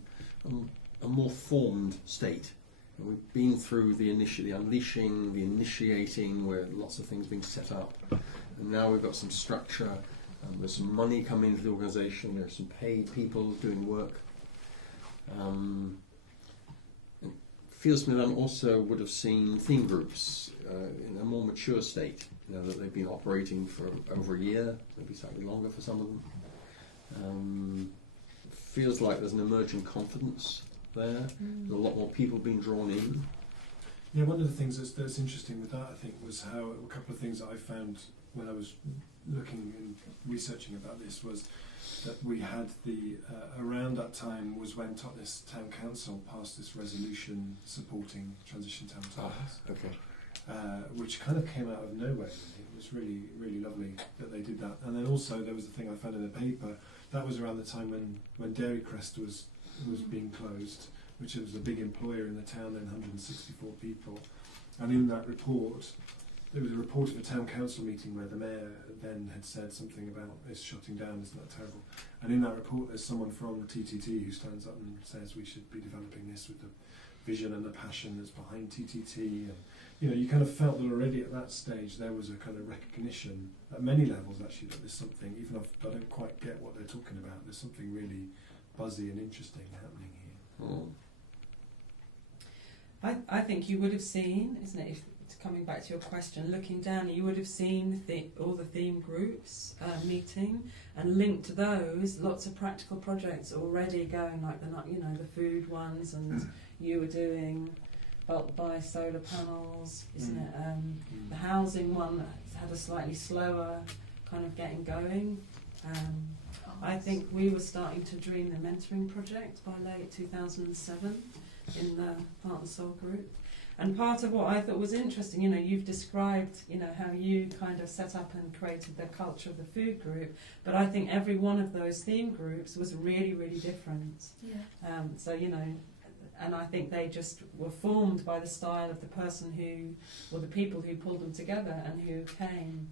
a more formed state. And we've been through the unleashing, the initiating, where lots of things being set up, and now we've got some structure. There's some money coming into the organisation. There's some paid people doing work. It feels to me that I also would have seen theme groups in a more mature state. That they've been operating for over a year, maybe slightly longer for some of them. Feels like there's an emerging confidence there. There's a lot more people being drawn in. Yeah, one of the things that's interesting with that, I think, was how a couple of things that I found when I was looking and researching about this was that we had around that time was when Totnes Town Council passed this resolution supporting Transition Town Totnes. Which kind of came out of nowhere. It was really, really lovely that they did that. And then also there was the thing I found in the paper, that was around the time when Dairycrest was being closed, which was a big employer in the town, then 164 people. And in that report, there was a report of a town council meeting where the mayor then had said something about it's shutting down, isn't that terrible? And in that report there's someone from the TTT who stands up and says we should be developing this with the vision and the passion that's behind TTT, and you kind of felt that already at that stage there was a kind of recognition at many levels actually that there's something, even if I don't quite get what they're talking about, there's something really buzzy and interesting happening here. I think you would have seen, isn't it, coming back to your question, looking down, you would have seen all the theme groups meeting, and linked to those, lots of practical projects already going, like the food ones, and you were doing bulk buy solar panels, isn't it? The housing one had a slightly slower kind of getting going. I think we were starting to dream the mentoring project by late 2007 in the Heart and Soul group. And part of what I thought was interesting, you've described, how you kind of set up and created the culture of the food group, but I think every one of those theme groups was really, really different. Yeah. And I think they just were formed by the style of the person or the people who pulled them together and who came.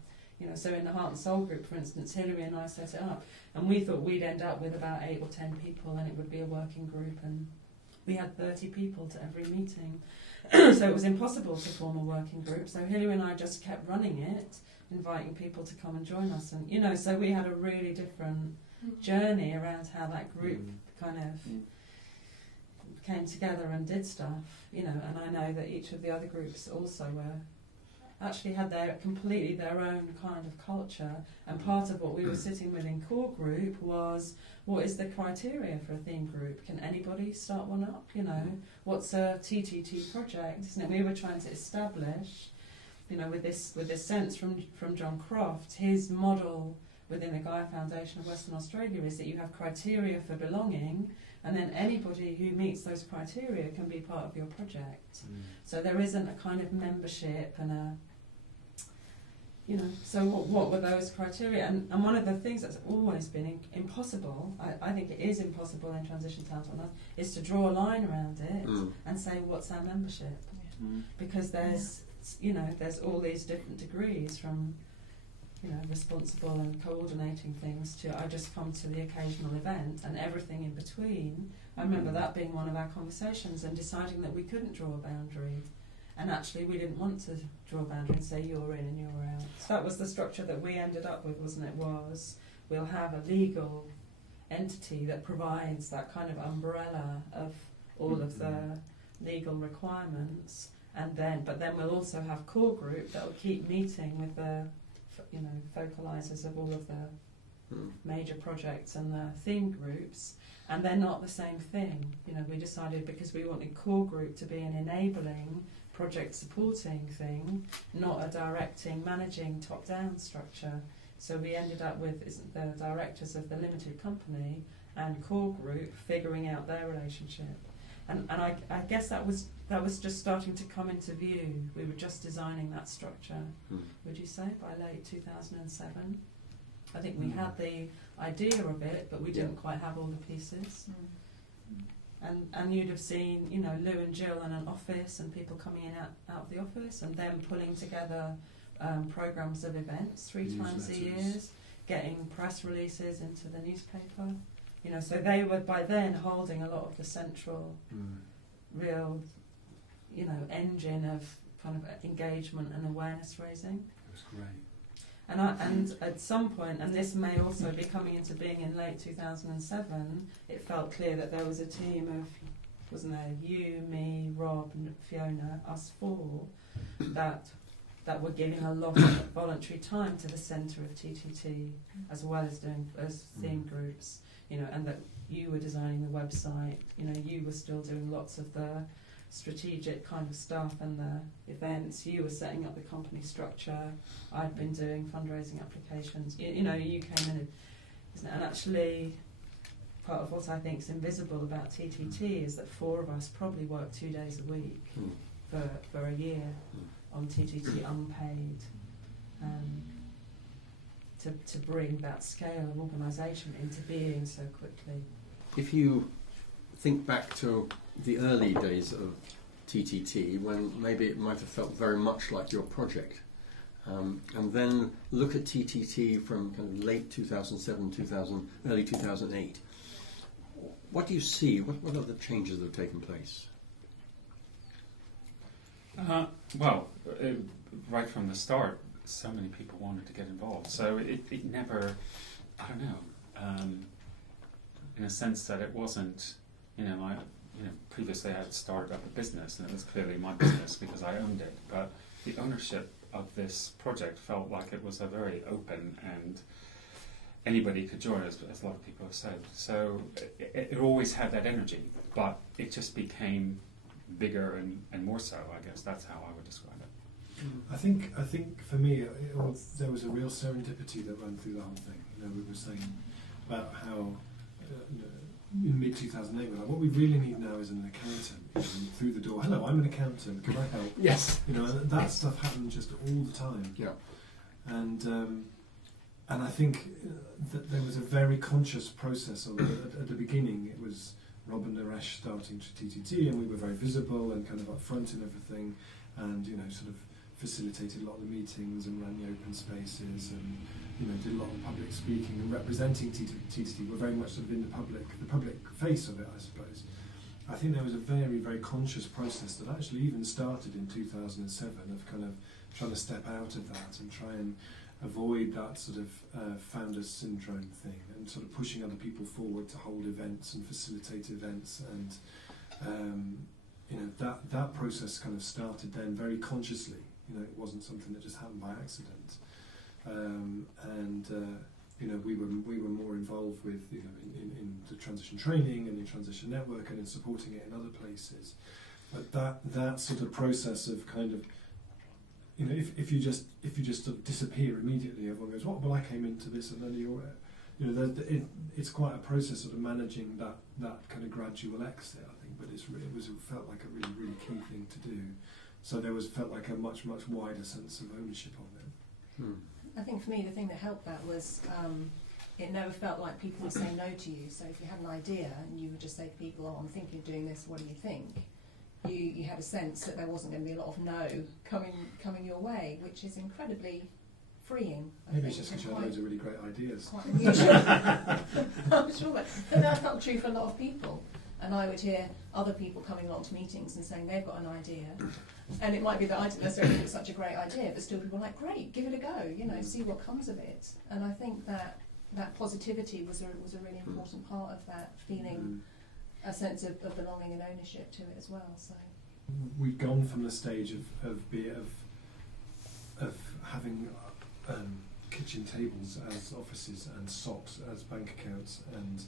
So in the Heart and Soul group, for instance, Hilary and I set it up, and we thought we'd end up with about 8 or 10 people, and it would be a working group, and we had 30 people to every meeting. So it was impossible to form a working group. So Hilary and I just kept running it, inviting people to come and join us, and so we had a really different journey around how that group kind of came together and did stuff. And I know that each of the other groups also actually had completely their own kind of culture, and part of what we were sitting with in core group was, what is the criteria for a theme group? Can anybody start one up? What's a TTT project? Isn't it? We were trying to establish, with this sense from John Croft, his model within the Gaia Foundation of Western Australia is that you have criteria for belonging, and then anybody who meets those criteria can be part of your project. So there isn't a kind of membership and so what were those criteria? And one of the things that's always been impossible, I think it is impossible in Transition Town Totnes, is to draw a line around it and say, what's our membership? Because there's all these different degrees from, responsible and coordinating things to I just come to the occasional event and everything in between. I remember that being one of our conversations and deciding that we couldn't draw a boundary. And actually we didn't want to draw a boundary and say you're in and you're out. So that was the structure that we ended up with, wasn't it? We'll have a legal entity that provides that kind of umbrella of all of the legal requirements, but then we'll also have core group that will keep meeting with the focalizers of all of the major projects and the theme groups, and they're not the same thing. We decided, because we wanted core group to be an enabling, project supporting thing, not a directing, managing, top-down structure. So we ended up with the directors of the limited company and core group figuring out their relationship. And I guess that was just starting to come into view. We were just designing that structure, would you say, by late 2007? I think we had the idea of it, but we didn't quite have all the pieces. And you'd have seen, Lou and Jill in an office and people coming in out of the office and them pulling together programmes of events 3 times a year, getting press releases into the newspaper. So they were by then holding a lot of the central, real, engine of kind of engagement and awareness raising. It was great. And at some point, and this may also be coming into being in late 2007, it felt clear that there was a team of, wasn't there, you, me, Rob, and Fiona, us 4, that were giving a lot of voluntary time to the centre of TTT, as well as doing as theme groups, and that you were designing the website, you were still doing lots of the strategic kind of stuff and the events. You were setting up the company structure. I'd been doing fundraising applications. You came in, and actually part of what I think is invisible about TTT is that 4 of us probably worked 2 days a week for a year on TTT unpaid, to bring that scale of organisation into being so quickly. If you think back to the early days of TTT, when maybe it might have felt very much like your project, and then look at TTT from kind of late 2007, early 2008, what do you see? What are the changes that have taken place? Right from the start, so many people wanted to get involved. So it never, I don't know, in a sense that it wasn't, previously I had started up a business and it was clearly my business because I owned it. But the ownership of this project felt like it was a very open and anybody could join, as a lot of people have said. So it always had that energy, but it just became bigger and more so, I guess. That's how I would describe it. I think for me, there was a real serendipity that ran through the whole thing. We were saying about how in mid-2008 we're like, what we really need now is an accountant. You know, through the door, hello, I'm an accountant, can I help? Yes. You know, and that stuff happened just all the time. Yeah. And I think that there was a very conscious process of it. At the beginning, it was Rob and Naresh starting TTT, and we were very visible and kind of up front in everything, and you know, sort of facilitated a lot of the meetings and ran the open spaces, and you know, did a lot of public speaking and representing TTT. We're very much sort of in the public face of it, I suppose. I think there was a very, very conscious process that actually even started in 2007 of kind of trying to step out of that and try and avoid that sort of founders syndrome thing, and sort of pushing other people forward to hold events and facilitate events, and you know, that process kind of started then very consciously. You know, it wasn't something that just happened by accident, and you know, we were more involved with, you know, in the transition training and in transition network and in supporting it in other places. But that sort of process of kind of, you know, if you just sort of disappear immediately, everyone goes, "What? Well, I came into this," and then you know, it's quite a process of managing that kind of gradual exit, I think. But it felt like a really, really key thing to do. So felt like a much, much wider sense of ownership of it. I think for me, the thing that helped that was it never felt like people would say no to you. So if you had an idea and you would just say to people, "Oh, I'm thinking of doing this, what do you think?" You had a sense that there wasn't going to be a lot of no coming your way, which is incredibly freeing. Maybe it's just because you have loads of really great ideas. Quite unusual. I'm sure that felt true for a lot of people. And I would hear other people coming along to meetings and saying they've got an idea. And it might be that I didn't necessarily think it's such a great idea, but still people were like, "Great, give it a go, you know, see what comes of it." And I think that positivity was a really important part of that, feeling a sense of belonging and ownership to it as well. So we've gone from the stage of having kitchen tables as offices and socks as bank accounts, and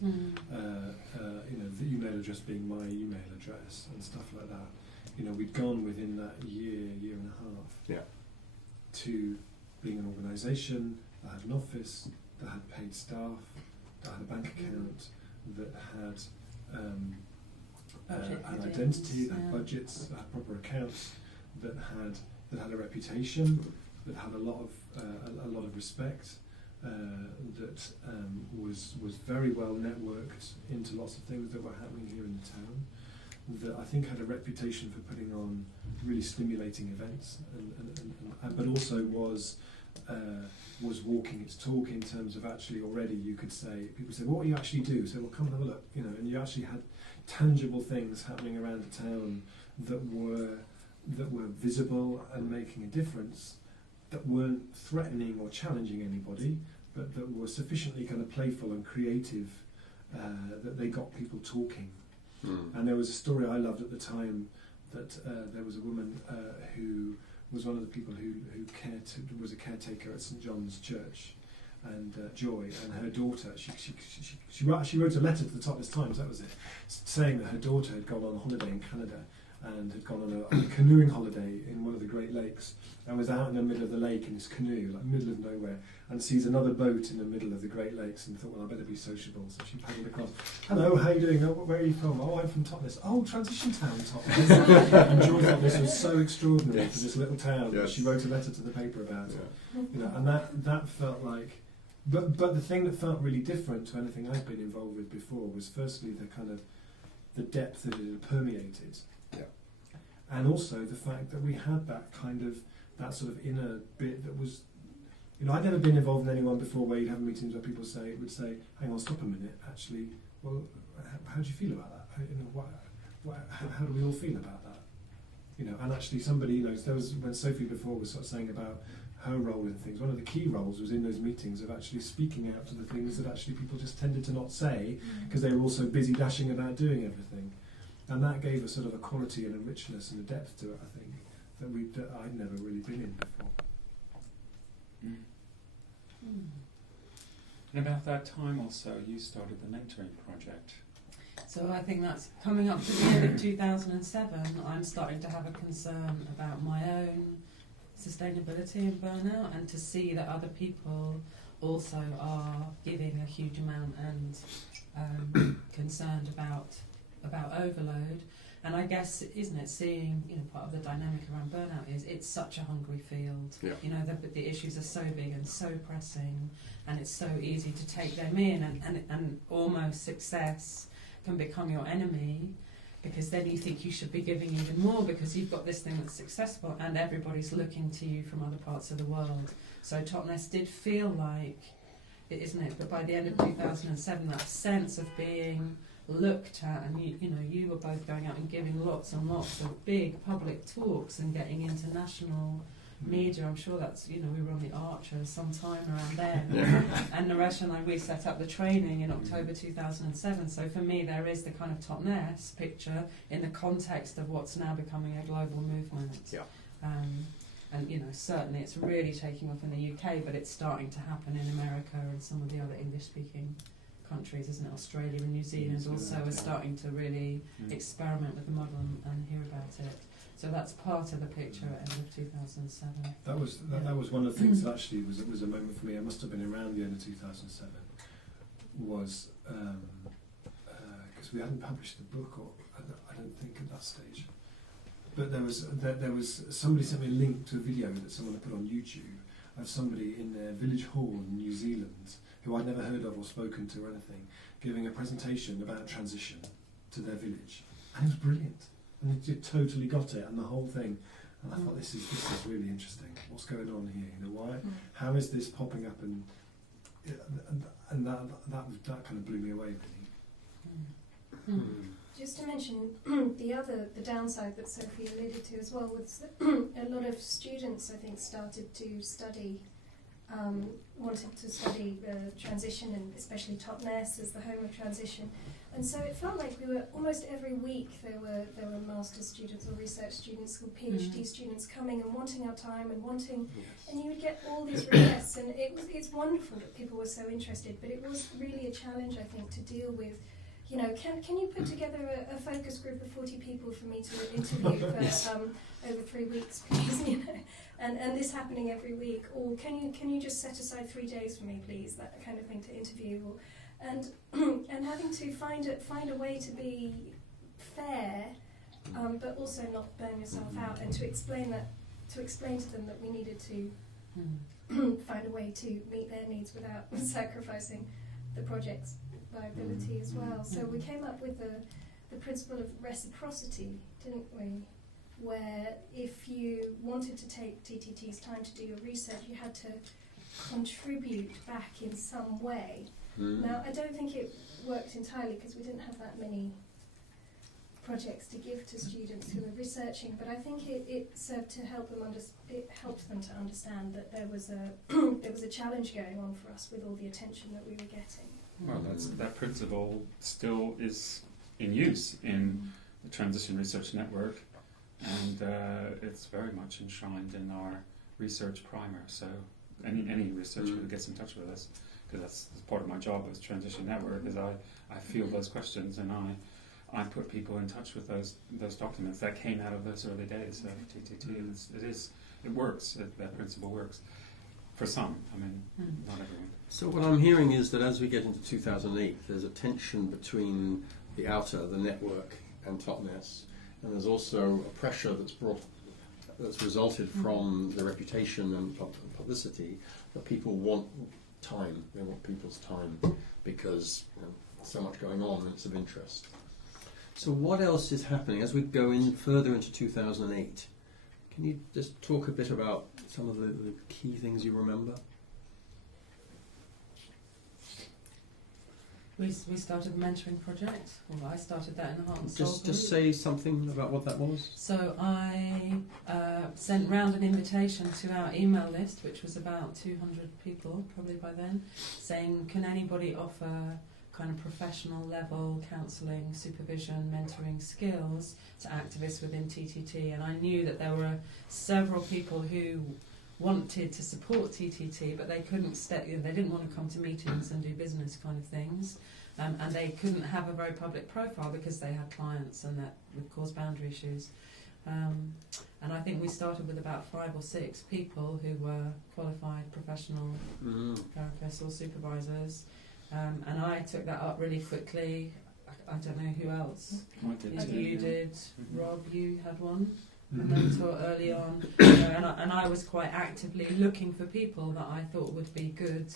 you know, the email address being my email address and stuff like that. You know, we'd gone within that year and a half to being an organisation that had an office, that had paid staff, that had a bank account, that had an identity, that had budgets, that had proper accounts, that had a reputation, that had a lot of respect, that was very well networked into lots of things that were happening here in the town, that I think had a reputation for putting on really stimulating events, and but also was walking its talk in terms of actually already you could say, people say, "What do you actually do?" So, "Well, come and have a look," you know, and you actually had tangible things happening around the town that were visible and making a difference, that weren't threatening or challenging anybody, but that were sufficiently kind of playful and creative that they got people talking. And there was a story I loved at the time that there was a woman who was one of the people who was a caretaker at St John's Church, and Joy, and her daughter. She wrote a letter to the Totnes Times. That was it, saying that her daughter had gone on holiday in Canada and had gone on a canoeing holiday in one of the Great Lakes, and was out in the middle of the lake in this canoe, like middle of nowhere, and sees another boat in the middle of the Great Lakes, and thought, "Well, I better be sociable." So she paddled across. "Hello, how are you doing? Oh, where are you from?" "Oh, I'm from Totnes." "Oh, transition town, Totnes." And Joy thought this was so extraordinary for this little town. That she wrote a letter to the paper about it. You know, and that felt like. But the thing that felt really different to anything I'd been involved with before was firstly the kind of the depth that it had permeated. And also the fact that we had that sort of inner bit that was, you know, I'd never been involved in anyone before where you'd have meetings where people would say, "Hang on, stop a minute, actually, well, how do you feel about that? How do we all feel about that?" You know, and actually somebody, you know, there was, when Sophie before was sort of saying about her role in things, one of the key roles was in those meetings of actually speaking out to the things that actually people just tended to not say because they were all so busy dashing about doing everything. And that gave us sort of a quality and a richness and a depth to it, I think, that I'd never really been in before. And about that time also, you started the mentoring project. So I think that's coming up to the end of 2007. I'm starting to have a concern about my own sustainability and burnout, and to see that other people also are giving a huge amount and concerned about overload. And I guess, isn't it, seeing, part of the dynamic around burnout is it's such a hungry field. Yeah. The issues are so big and so pressing, and it's so easy to take them in, and almost success can become your enemy, because then you think you should be giving even more because you've got this thing that's successful and everybody's looking to you from other parts of the world. So Totnes did feel like it, isn't it? But by the end of 2007, that sense of being looked at, and you were both going out and giving lots and lots of big public talks and getting international media. I'm sure that's, we were on the Archer sometime around then. And Naresh and we set up the training in October 2007. So for me, there is the kind of Totnes picture in the context of what's now becoming a global movement. Yeah. And certainly it's really taking off in the UK, but it's starting to happen in America and some of the other English-speaking countries, isn't it? Australia and New Zealand also are starting to really experiment with the model and hear about it. So that's part of the picture at the end of 2007. That was one of the things that actually was a moment for me. I must have been around the end of 2007. Was because we hadn't published the book, or I don't think at that stage. But there was somebody sent me a link to a video that someone had put on YouTube of somebody in their village hall in New Zealand, who I'd never heard of or spoken to or anything, giving a presentation about transition to their village, and it was brilliant. And it totally got it, and the whole thing. And I thought, this is really interesting. What's going on here? Why? How is this popping up? And that kind of blew me away, really. Just to mention the downside that Sophie alluded to as well was that a lot of students, I think, started to study, wanted to study transition, and especially Totnes as the home of transition. And so it felt like we were almost every week there were master's students or research students or PhD students coming and wanting our time and wanting, and you would get all these requests, and it's wonderful that people were so interested, but it was really a challenge, I think, to deal with. Can you put together a focus group of 40 people for me to interview for over 3 weeks, please? And this happening every week, or can you just set aside 3 days for me, please? That kind of thing to interview, and having to find a way to be fair, but also not burn yourself out, and to explain to them that we needed to find a way to meet their needs without sacrificing the project's viability as well. So we came up with the principle of reciprocity, didn't we? Where if you wanted to take TTT's time to do your research, you had to contribute back in some way. Now, I don't think it worked entirely because we didn't have that many projects to give to students who were researching, but I think it served to help them it helped them to understand that there was a challenge going on for us with all the attention that we were getting. Well, that principle still is in use in the Transition Research Network, and it's very much enshrined in our research primer. So any researcher who gets in touch with us, because that's part of my job as Transition Network, is I field those questions, and I put people in touch with those documents that came out of those early days of TTT. It works. That principle works for some. I mean, not everyone. So what I'm hearing is that as we get into 2008, there's a tension between the outer, the network, and Totnes, and there's also a pressure that's resulted from the reputation and publicity that people want time. They want people's time because so much going on and it's of interest. So what else is happening as we go in further into 2008? Can you just talk a bit about some of the key things you remember? We started the mentoring project. Well, I started that in the Heart and Soul Just group. say something about what that was. So I sent round an invitation to our email list, which was about 200 people probably by then, saying, can anybody offer kind of professional level counselling, supervision, mentoring skills to activists within TTT? And I knew that there were several people who wanted to support TTT, but they couldn't they didn't want to come to meetings and do business kind of things, and they couldn't have a very public profile because they had clients and that would cause boundary issues. And I think we started with about 5 or 6 people who were qualified professional therapists or supervisors. And I took that up really quickly. I don't know who else. I did too, You yeah. did. Mhm. Rob, you had one. A Mhm. mentor early on. And I was quite actively looking for people that I thought would be good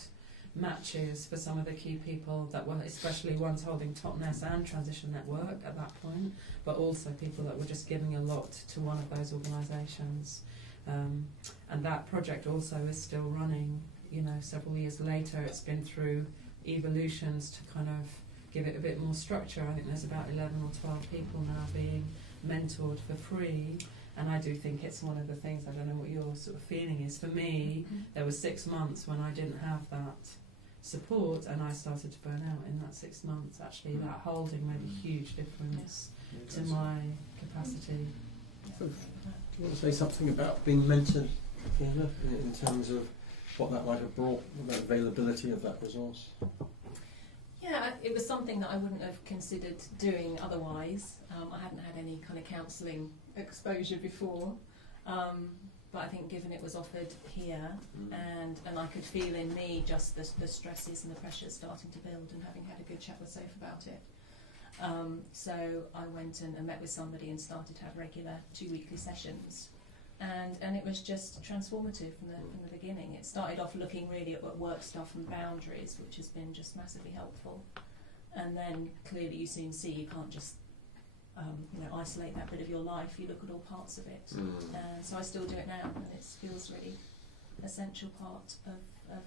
matches for some of the key people that were, especially ones holding Totnes and Transition Network at that point, but also people that were just giving a lot to one of those organisations. And that project also is still running. You know, several years later, it's been through evolutions to kind of give it a bit more structure. I think there's about 11 or 12 people now being mentored for free. And I do think it's one of the things, I don't know what your sort of feeling is. For me, there were 6 months when I didn't have that support, and I started to burn out in that 6 months. Actually, that holding made a huge difference to my capacity. So, do you want to say something about being mentored, Fiona, in terms of what that might have brought, the availability of that resource? Yeah, it was something that I wouldn't have considered doing otherwise. I hadn't had any kind of counselling exposure before, but I think given it was offered here, and I could feel in me just the stresses and the pressures starting to build, and having had a good chat with Soph about it. So I went and met with somebody and started to have regular 2 weekly sessions. And it was just transformative from the beginning. It started off looking really at work stuff and boundaries, which has been just massively helpful. And then clearly you soon see you can't just isolate that bit of your life. You look at all parts of it. And so I still do it now, and it feels really essential part of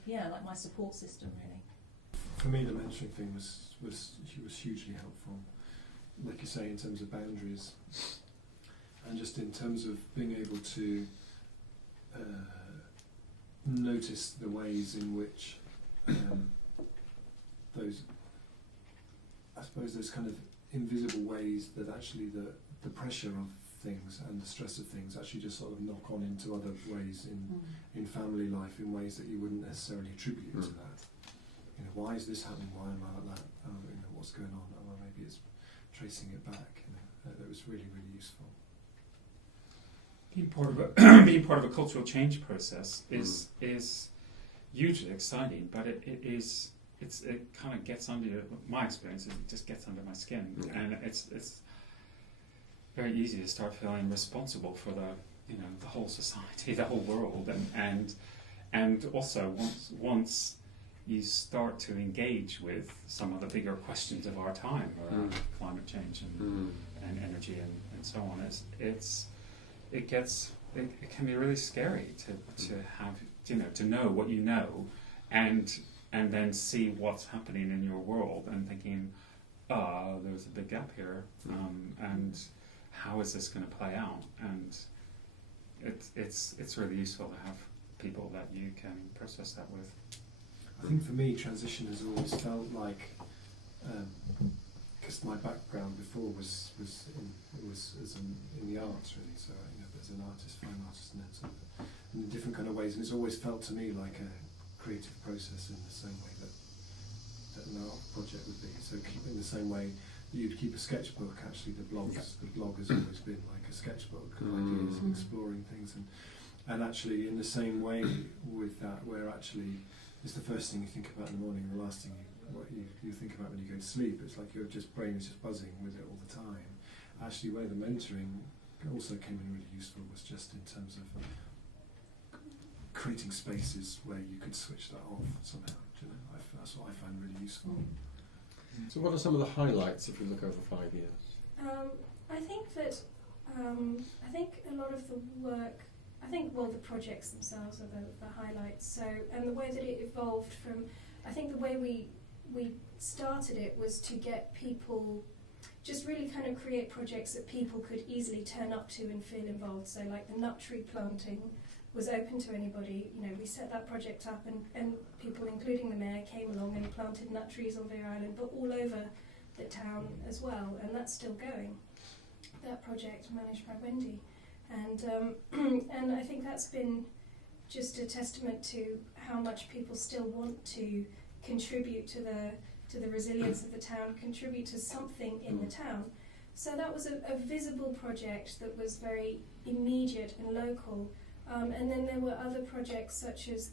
like my support system really. For me, the mentoring thing was hugely helpful. Like you say, in terms of boundaries. And just in terms of being able to notice the ways in which those kind of invisible ways that actually the pressure of things and the stress of things actually just sort of knock on into other ways in family life, in ways that you wouldn't necessarily attribute to that. You know, why is this happening? Why am I like that? What's going on? Well, maybe it's tracing it back. That was really, really useful. Being part of a cultural change process is hugely exciting, but it kind of gets under my experience. It just gets under my skin, and it's very easy to start feeling responsible for the whole society, the whole world, and also once you start to engage with some of the bigger questions of our time around climate change and energy and so on, it can be really scary to have to know what you know, and then see what's happening in your world and thinking, there's a big gap here, and how is this going to play out? And it's really useful to have people that you can process that with. I think for me, transition has always felt like, because my background before was in the arts really, so as an artist, fine artist, and in different kind of ways, and it's always felt to me like a creative process in the same way that an art project would be. So in the same way you'd keep a sketchbook, actually the blog has always been like a sketchbook of ideas and exploring things, and actually in the same way with that, where actually it's the first thing you think about in the morning and the last thing you think about when you go to sleep. It's like your brain is just buzzing with it all the time. Actually, where the mentoring also came in really useful was just in terms of creating spaces where you could switch that off somehow. That's what I find really useful. So what are some of the highlights if you look over 5 years? I think that I think a lot of the work, the projects themselves are the highlights. So, and the way that it evolved from, I think the way we started it was to get people, just really kind of create projects that people could easily turn up to and feel involved. So like the nut tree planting was open to anybody. We set that project up, and people, including the mayor, came along and planted nut trees on Veer Island, but all over the town as well, and that's still going. That project managed by Wendy, and I think that's been just a testament to how much people still want to contribute to the resilience of the town, contribute to something in the town. So that was a visible project that was very immediate and local. And then there were other projects such as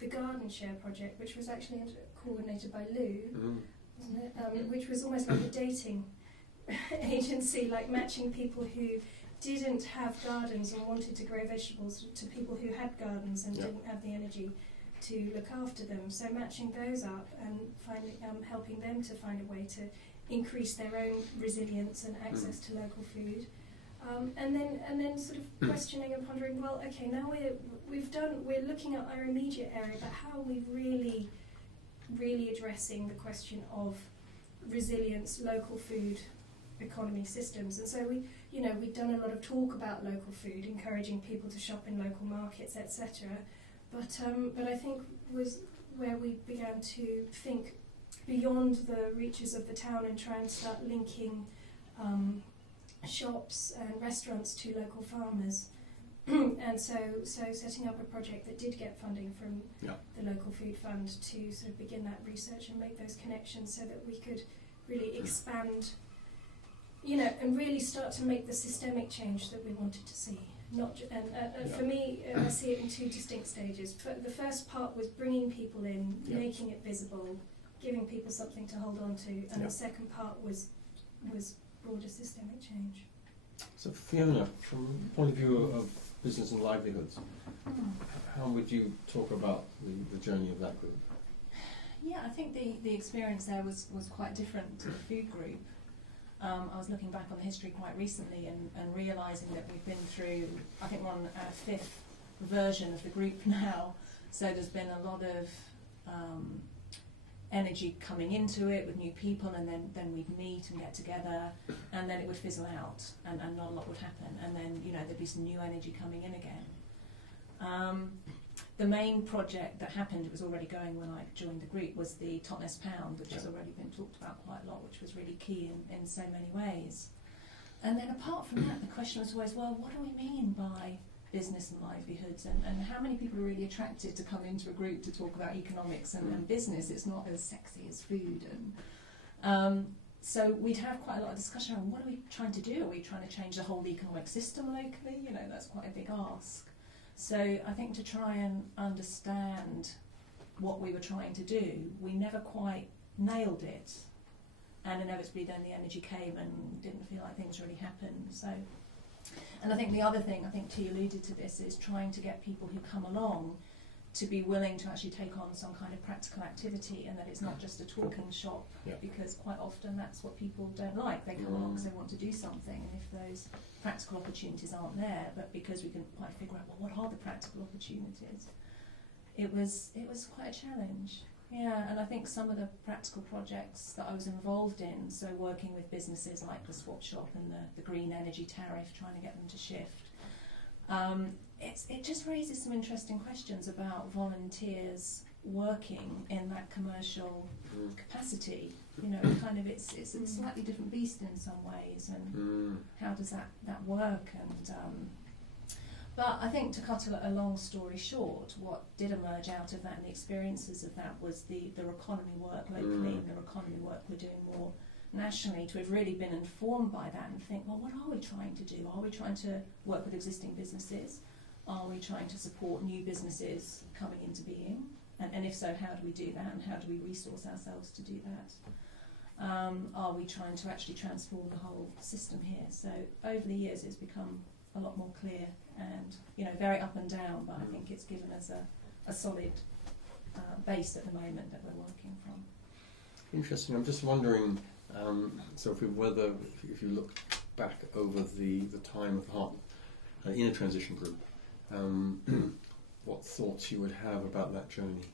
the Garden Share project, which was actually coordinated by Lou, wasn't it? Which was almost like a dating agency, like matching people who didn't have gardens and wanted to grow vegetables to people who had gardens and didn't have the energy to look after them. So matching those up and helping them to find a way to increase their own resilience and access to local food. And then sort of questioning and pondering, well, okay, now we're looking at our immediate area, but how are we really addressing the question of resilience, local food economy systems? And so we'd done a lot of talk about local food, encouraging people to shop in local markets, etc. But I think was where we began to think beyond the reaches of the town and try and start linking shops and restaurants to local farmers. And so setting up a project that did get funding from the local food fund to sort of begin that research and make those connections so that we could really expand, and really start to make the systemic change that we wanted to see. For me, I see it in two distinct stages. The first part was bringing people in, making it visible, giving people something to hold on to, and the second part was broader systemic change. So Fiona, from the point of view of business and livelihoods, how would you talk about the journey of that group? Yeah, I think the experience there was quite different to the food group. I was looking back on the history quite recently and realising that we've been through, I think we're on our fifth version of the group now, so there's been a lot of energy coming into it with new people, and then we'd meet and get together, and then it would fizzle out and not a lot would happen, and then there'd be some new energy coming in again. The main project that happened, it was already going when I joined the group, was the Totnes Pound, which has already been talked about quite a lot, which was really key in so many ways. And then apart from that, the question was always, well, what do we mean by business and livelihoods, and how many people are really attracted to come into a group to talk about economics and business? It's not as sexy as food. And so we'd have quite a lot of discussion around, what are we trying to do? Are we trying to change the whole economic system locally? That's quite a big ask. So I think to try and understand what we were trying to do, we never quite nailed it, and inevitably then the energy came and didn't feel like things really happened. So, and I think the other thing, I think T alluded to this, is trying to get people who come along to be willing to actually take on some kind of practical activity, and that it's not just a talking shop, because quite often that's what people don't like. They come along because they want to do something, and if those practical opportunities aren't there, but because we couldn't quite figure out, well, what are the practical opportunities, it was quite a challenge. Yeah, and I think some of the practical projects that I was involved in, so working with businesses like the swap shop and the green energy tariff, trying to get them to shift, it just raises some interesting questions about volunteers working in that commercial capacity. It's a slightly different beast in some ways, and how does that work? And but I think, to cut a long story short, what did emerge out of that and the experiences of that was the economy work locally and the economy work we're doing more nationally, to have really been informed by that and think, well, what are we trying to do? Are we trying to work with existing businesses? Are we trying to support new businesses coming into being? And if so, how do we do that, and how do we resource ourselves to do that? Are we trying to actually transform the whole system here? So over the years it's become a lot more clear, and very up and down, but I think it's given us a solid base at the moment that we're working from. Interesting. I'm just wondering, Sophie, whether if you look back over the time of the Heart in a transition group, what thoughts you would have about that journey?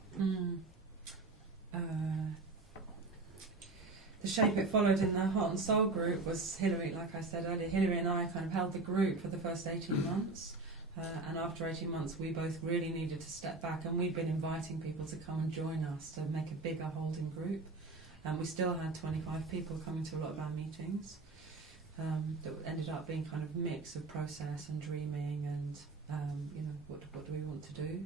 The shape it followed in the Heart and Soul group was Hilary, like I said earlier. Hilary and I kind of held the group for the first 18 months. And after 18 months, we both really needed to step back, and we'd been inviting people to come and join us to make a bigger holding group. And we still had 25 people coming to a lot of our meetings. That ended up being kind of a mix of process and dreaming and, what do we want to do?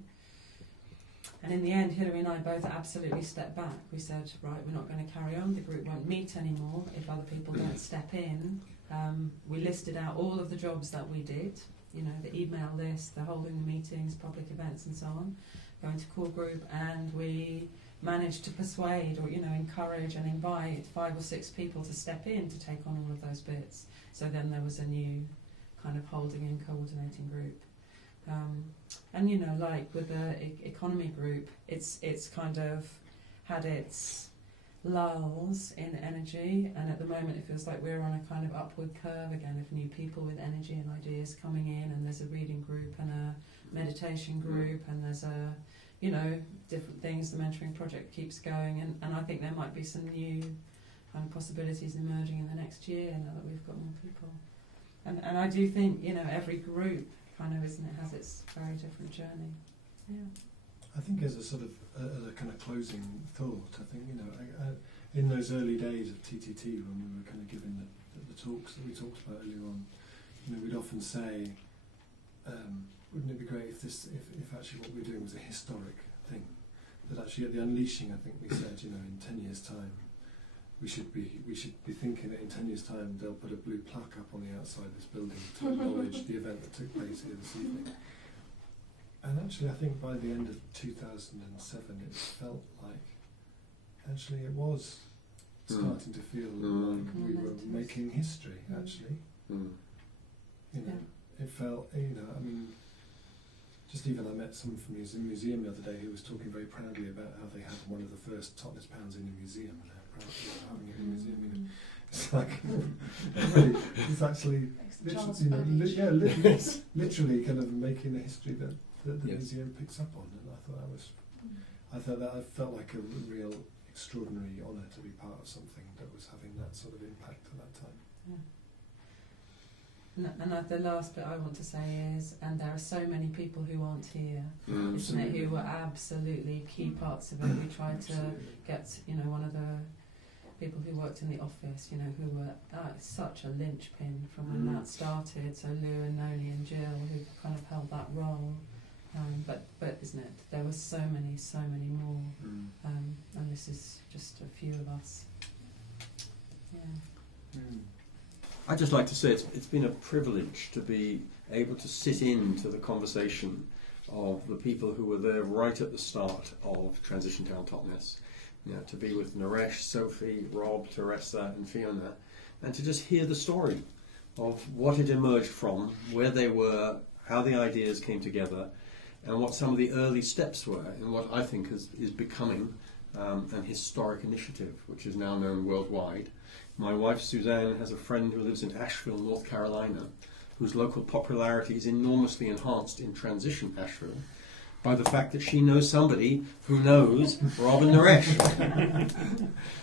And in the end, Hilary and I both absolutely stepped back. We said, right, we're not going to carry on. The group won't meet anymore if other people don't step in. We listed out all of the jobs that we did, you know, the email list, the holding the meetings, public events and so on, going to core group, and we managed to persuade or, you know, encourage and invite 5 or 6 people to step in to take on all of those bits. So then there was a new kind of holding and coordinating group. And you know, like with the economy group, it's kind of had its lulls in energy, and at the moment it feels like we're on a kind of upward curve again of new people with energy and ideas coming in, and there's a reading group and a meditation group, and there's a, you know, different things. The mentoring project keeps going, and I think there might be some new kind of possibilities emerging in the next year now that we've got more people. And I do think, you know, every group kind of, isn't it, has its very different journey. Yeah. I think as a sort of a kind of closing thought, I think, you know, in those early days of TTT, when we were kind of giving the talks that we talked about earlier on, you know, we'd often say, wouldn't it be great if actually what we're doing was a historic thing? That actually at the unleashing, I think we said, you know, in 10 years' time, we should be thinking that in 10 years' time they'll put a blue plaque up on the outside of this building to acknowledge the event that took place here this evening. And actually, I think by the end of 2007, it felt like actually it was starting to feel like we were making history. Actually, you know, it felt, you know, I mean, just even I met someone from the museum the other day who was talking very proudly about how they had one of the first Totnes pounds in a museum, and how proud they were having it in a museum. You know, it's like really, it's actually literally kind of making a history that the museum picks up on, and I felt like a real extraordinary honour to be part of something that was having that sort of impact at that time. Yeah. And the last bit I want to say is, and there are so many people who aren't here, isn't it, who were absolutely key parts of it. We tried to get, you know, one of the people who worked in the office, you know, who were such a linchpin from when that started. So Lou and Noni and Jill, who kind of held that role. But isn't it? There were so many more, and this is just a few of us. Yeah. I'd just like to say it's been a privilege to be able to sit into the conversation of the people who were there right at the start of Transition Town Totnes. You know, to be with Naresh, Sophie, Rob, Teresa, and Fiona, and to just hear the story of what it emerged from, where they were, how the ideas came together, and what some of the early steps were in what I think is becoming an historic initiative, which is now known worldwide. My wife Suzanne has a friend who lives in Asheville, North Carolina, whose local popularity is enormously enhanced in Transition Asheville by the fact that she knows somebody who knows Rob and Naresh.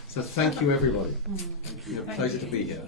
So thank you, everybody. It's a pleasure to be here.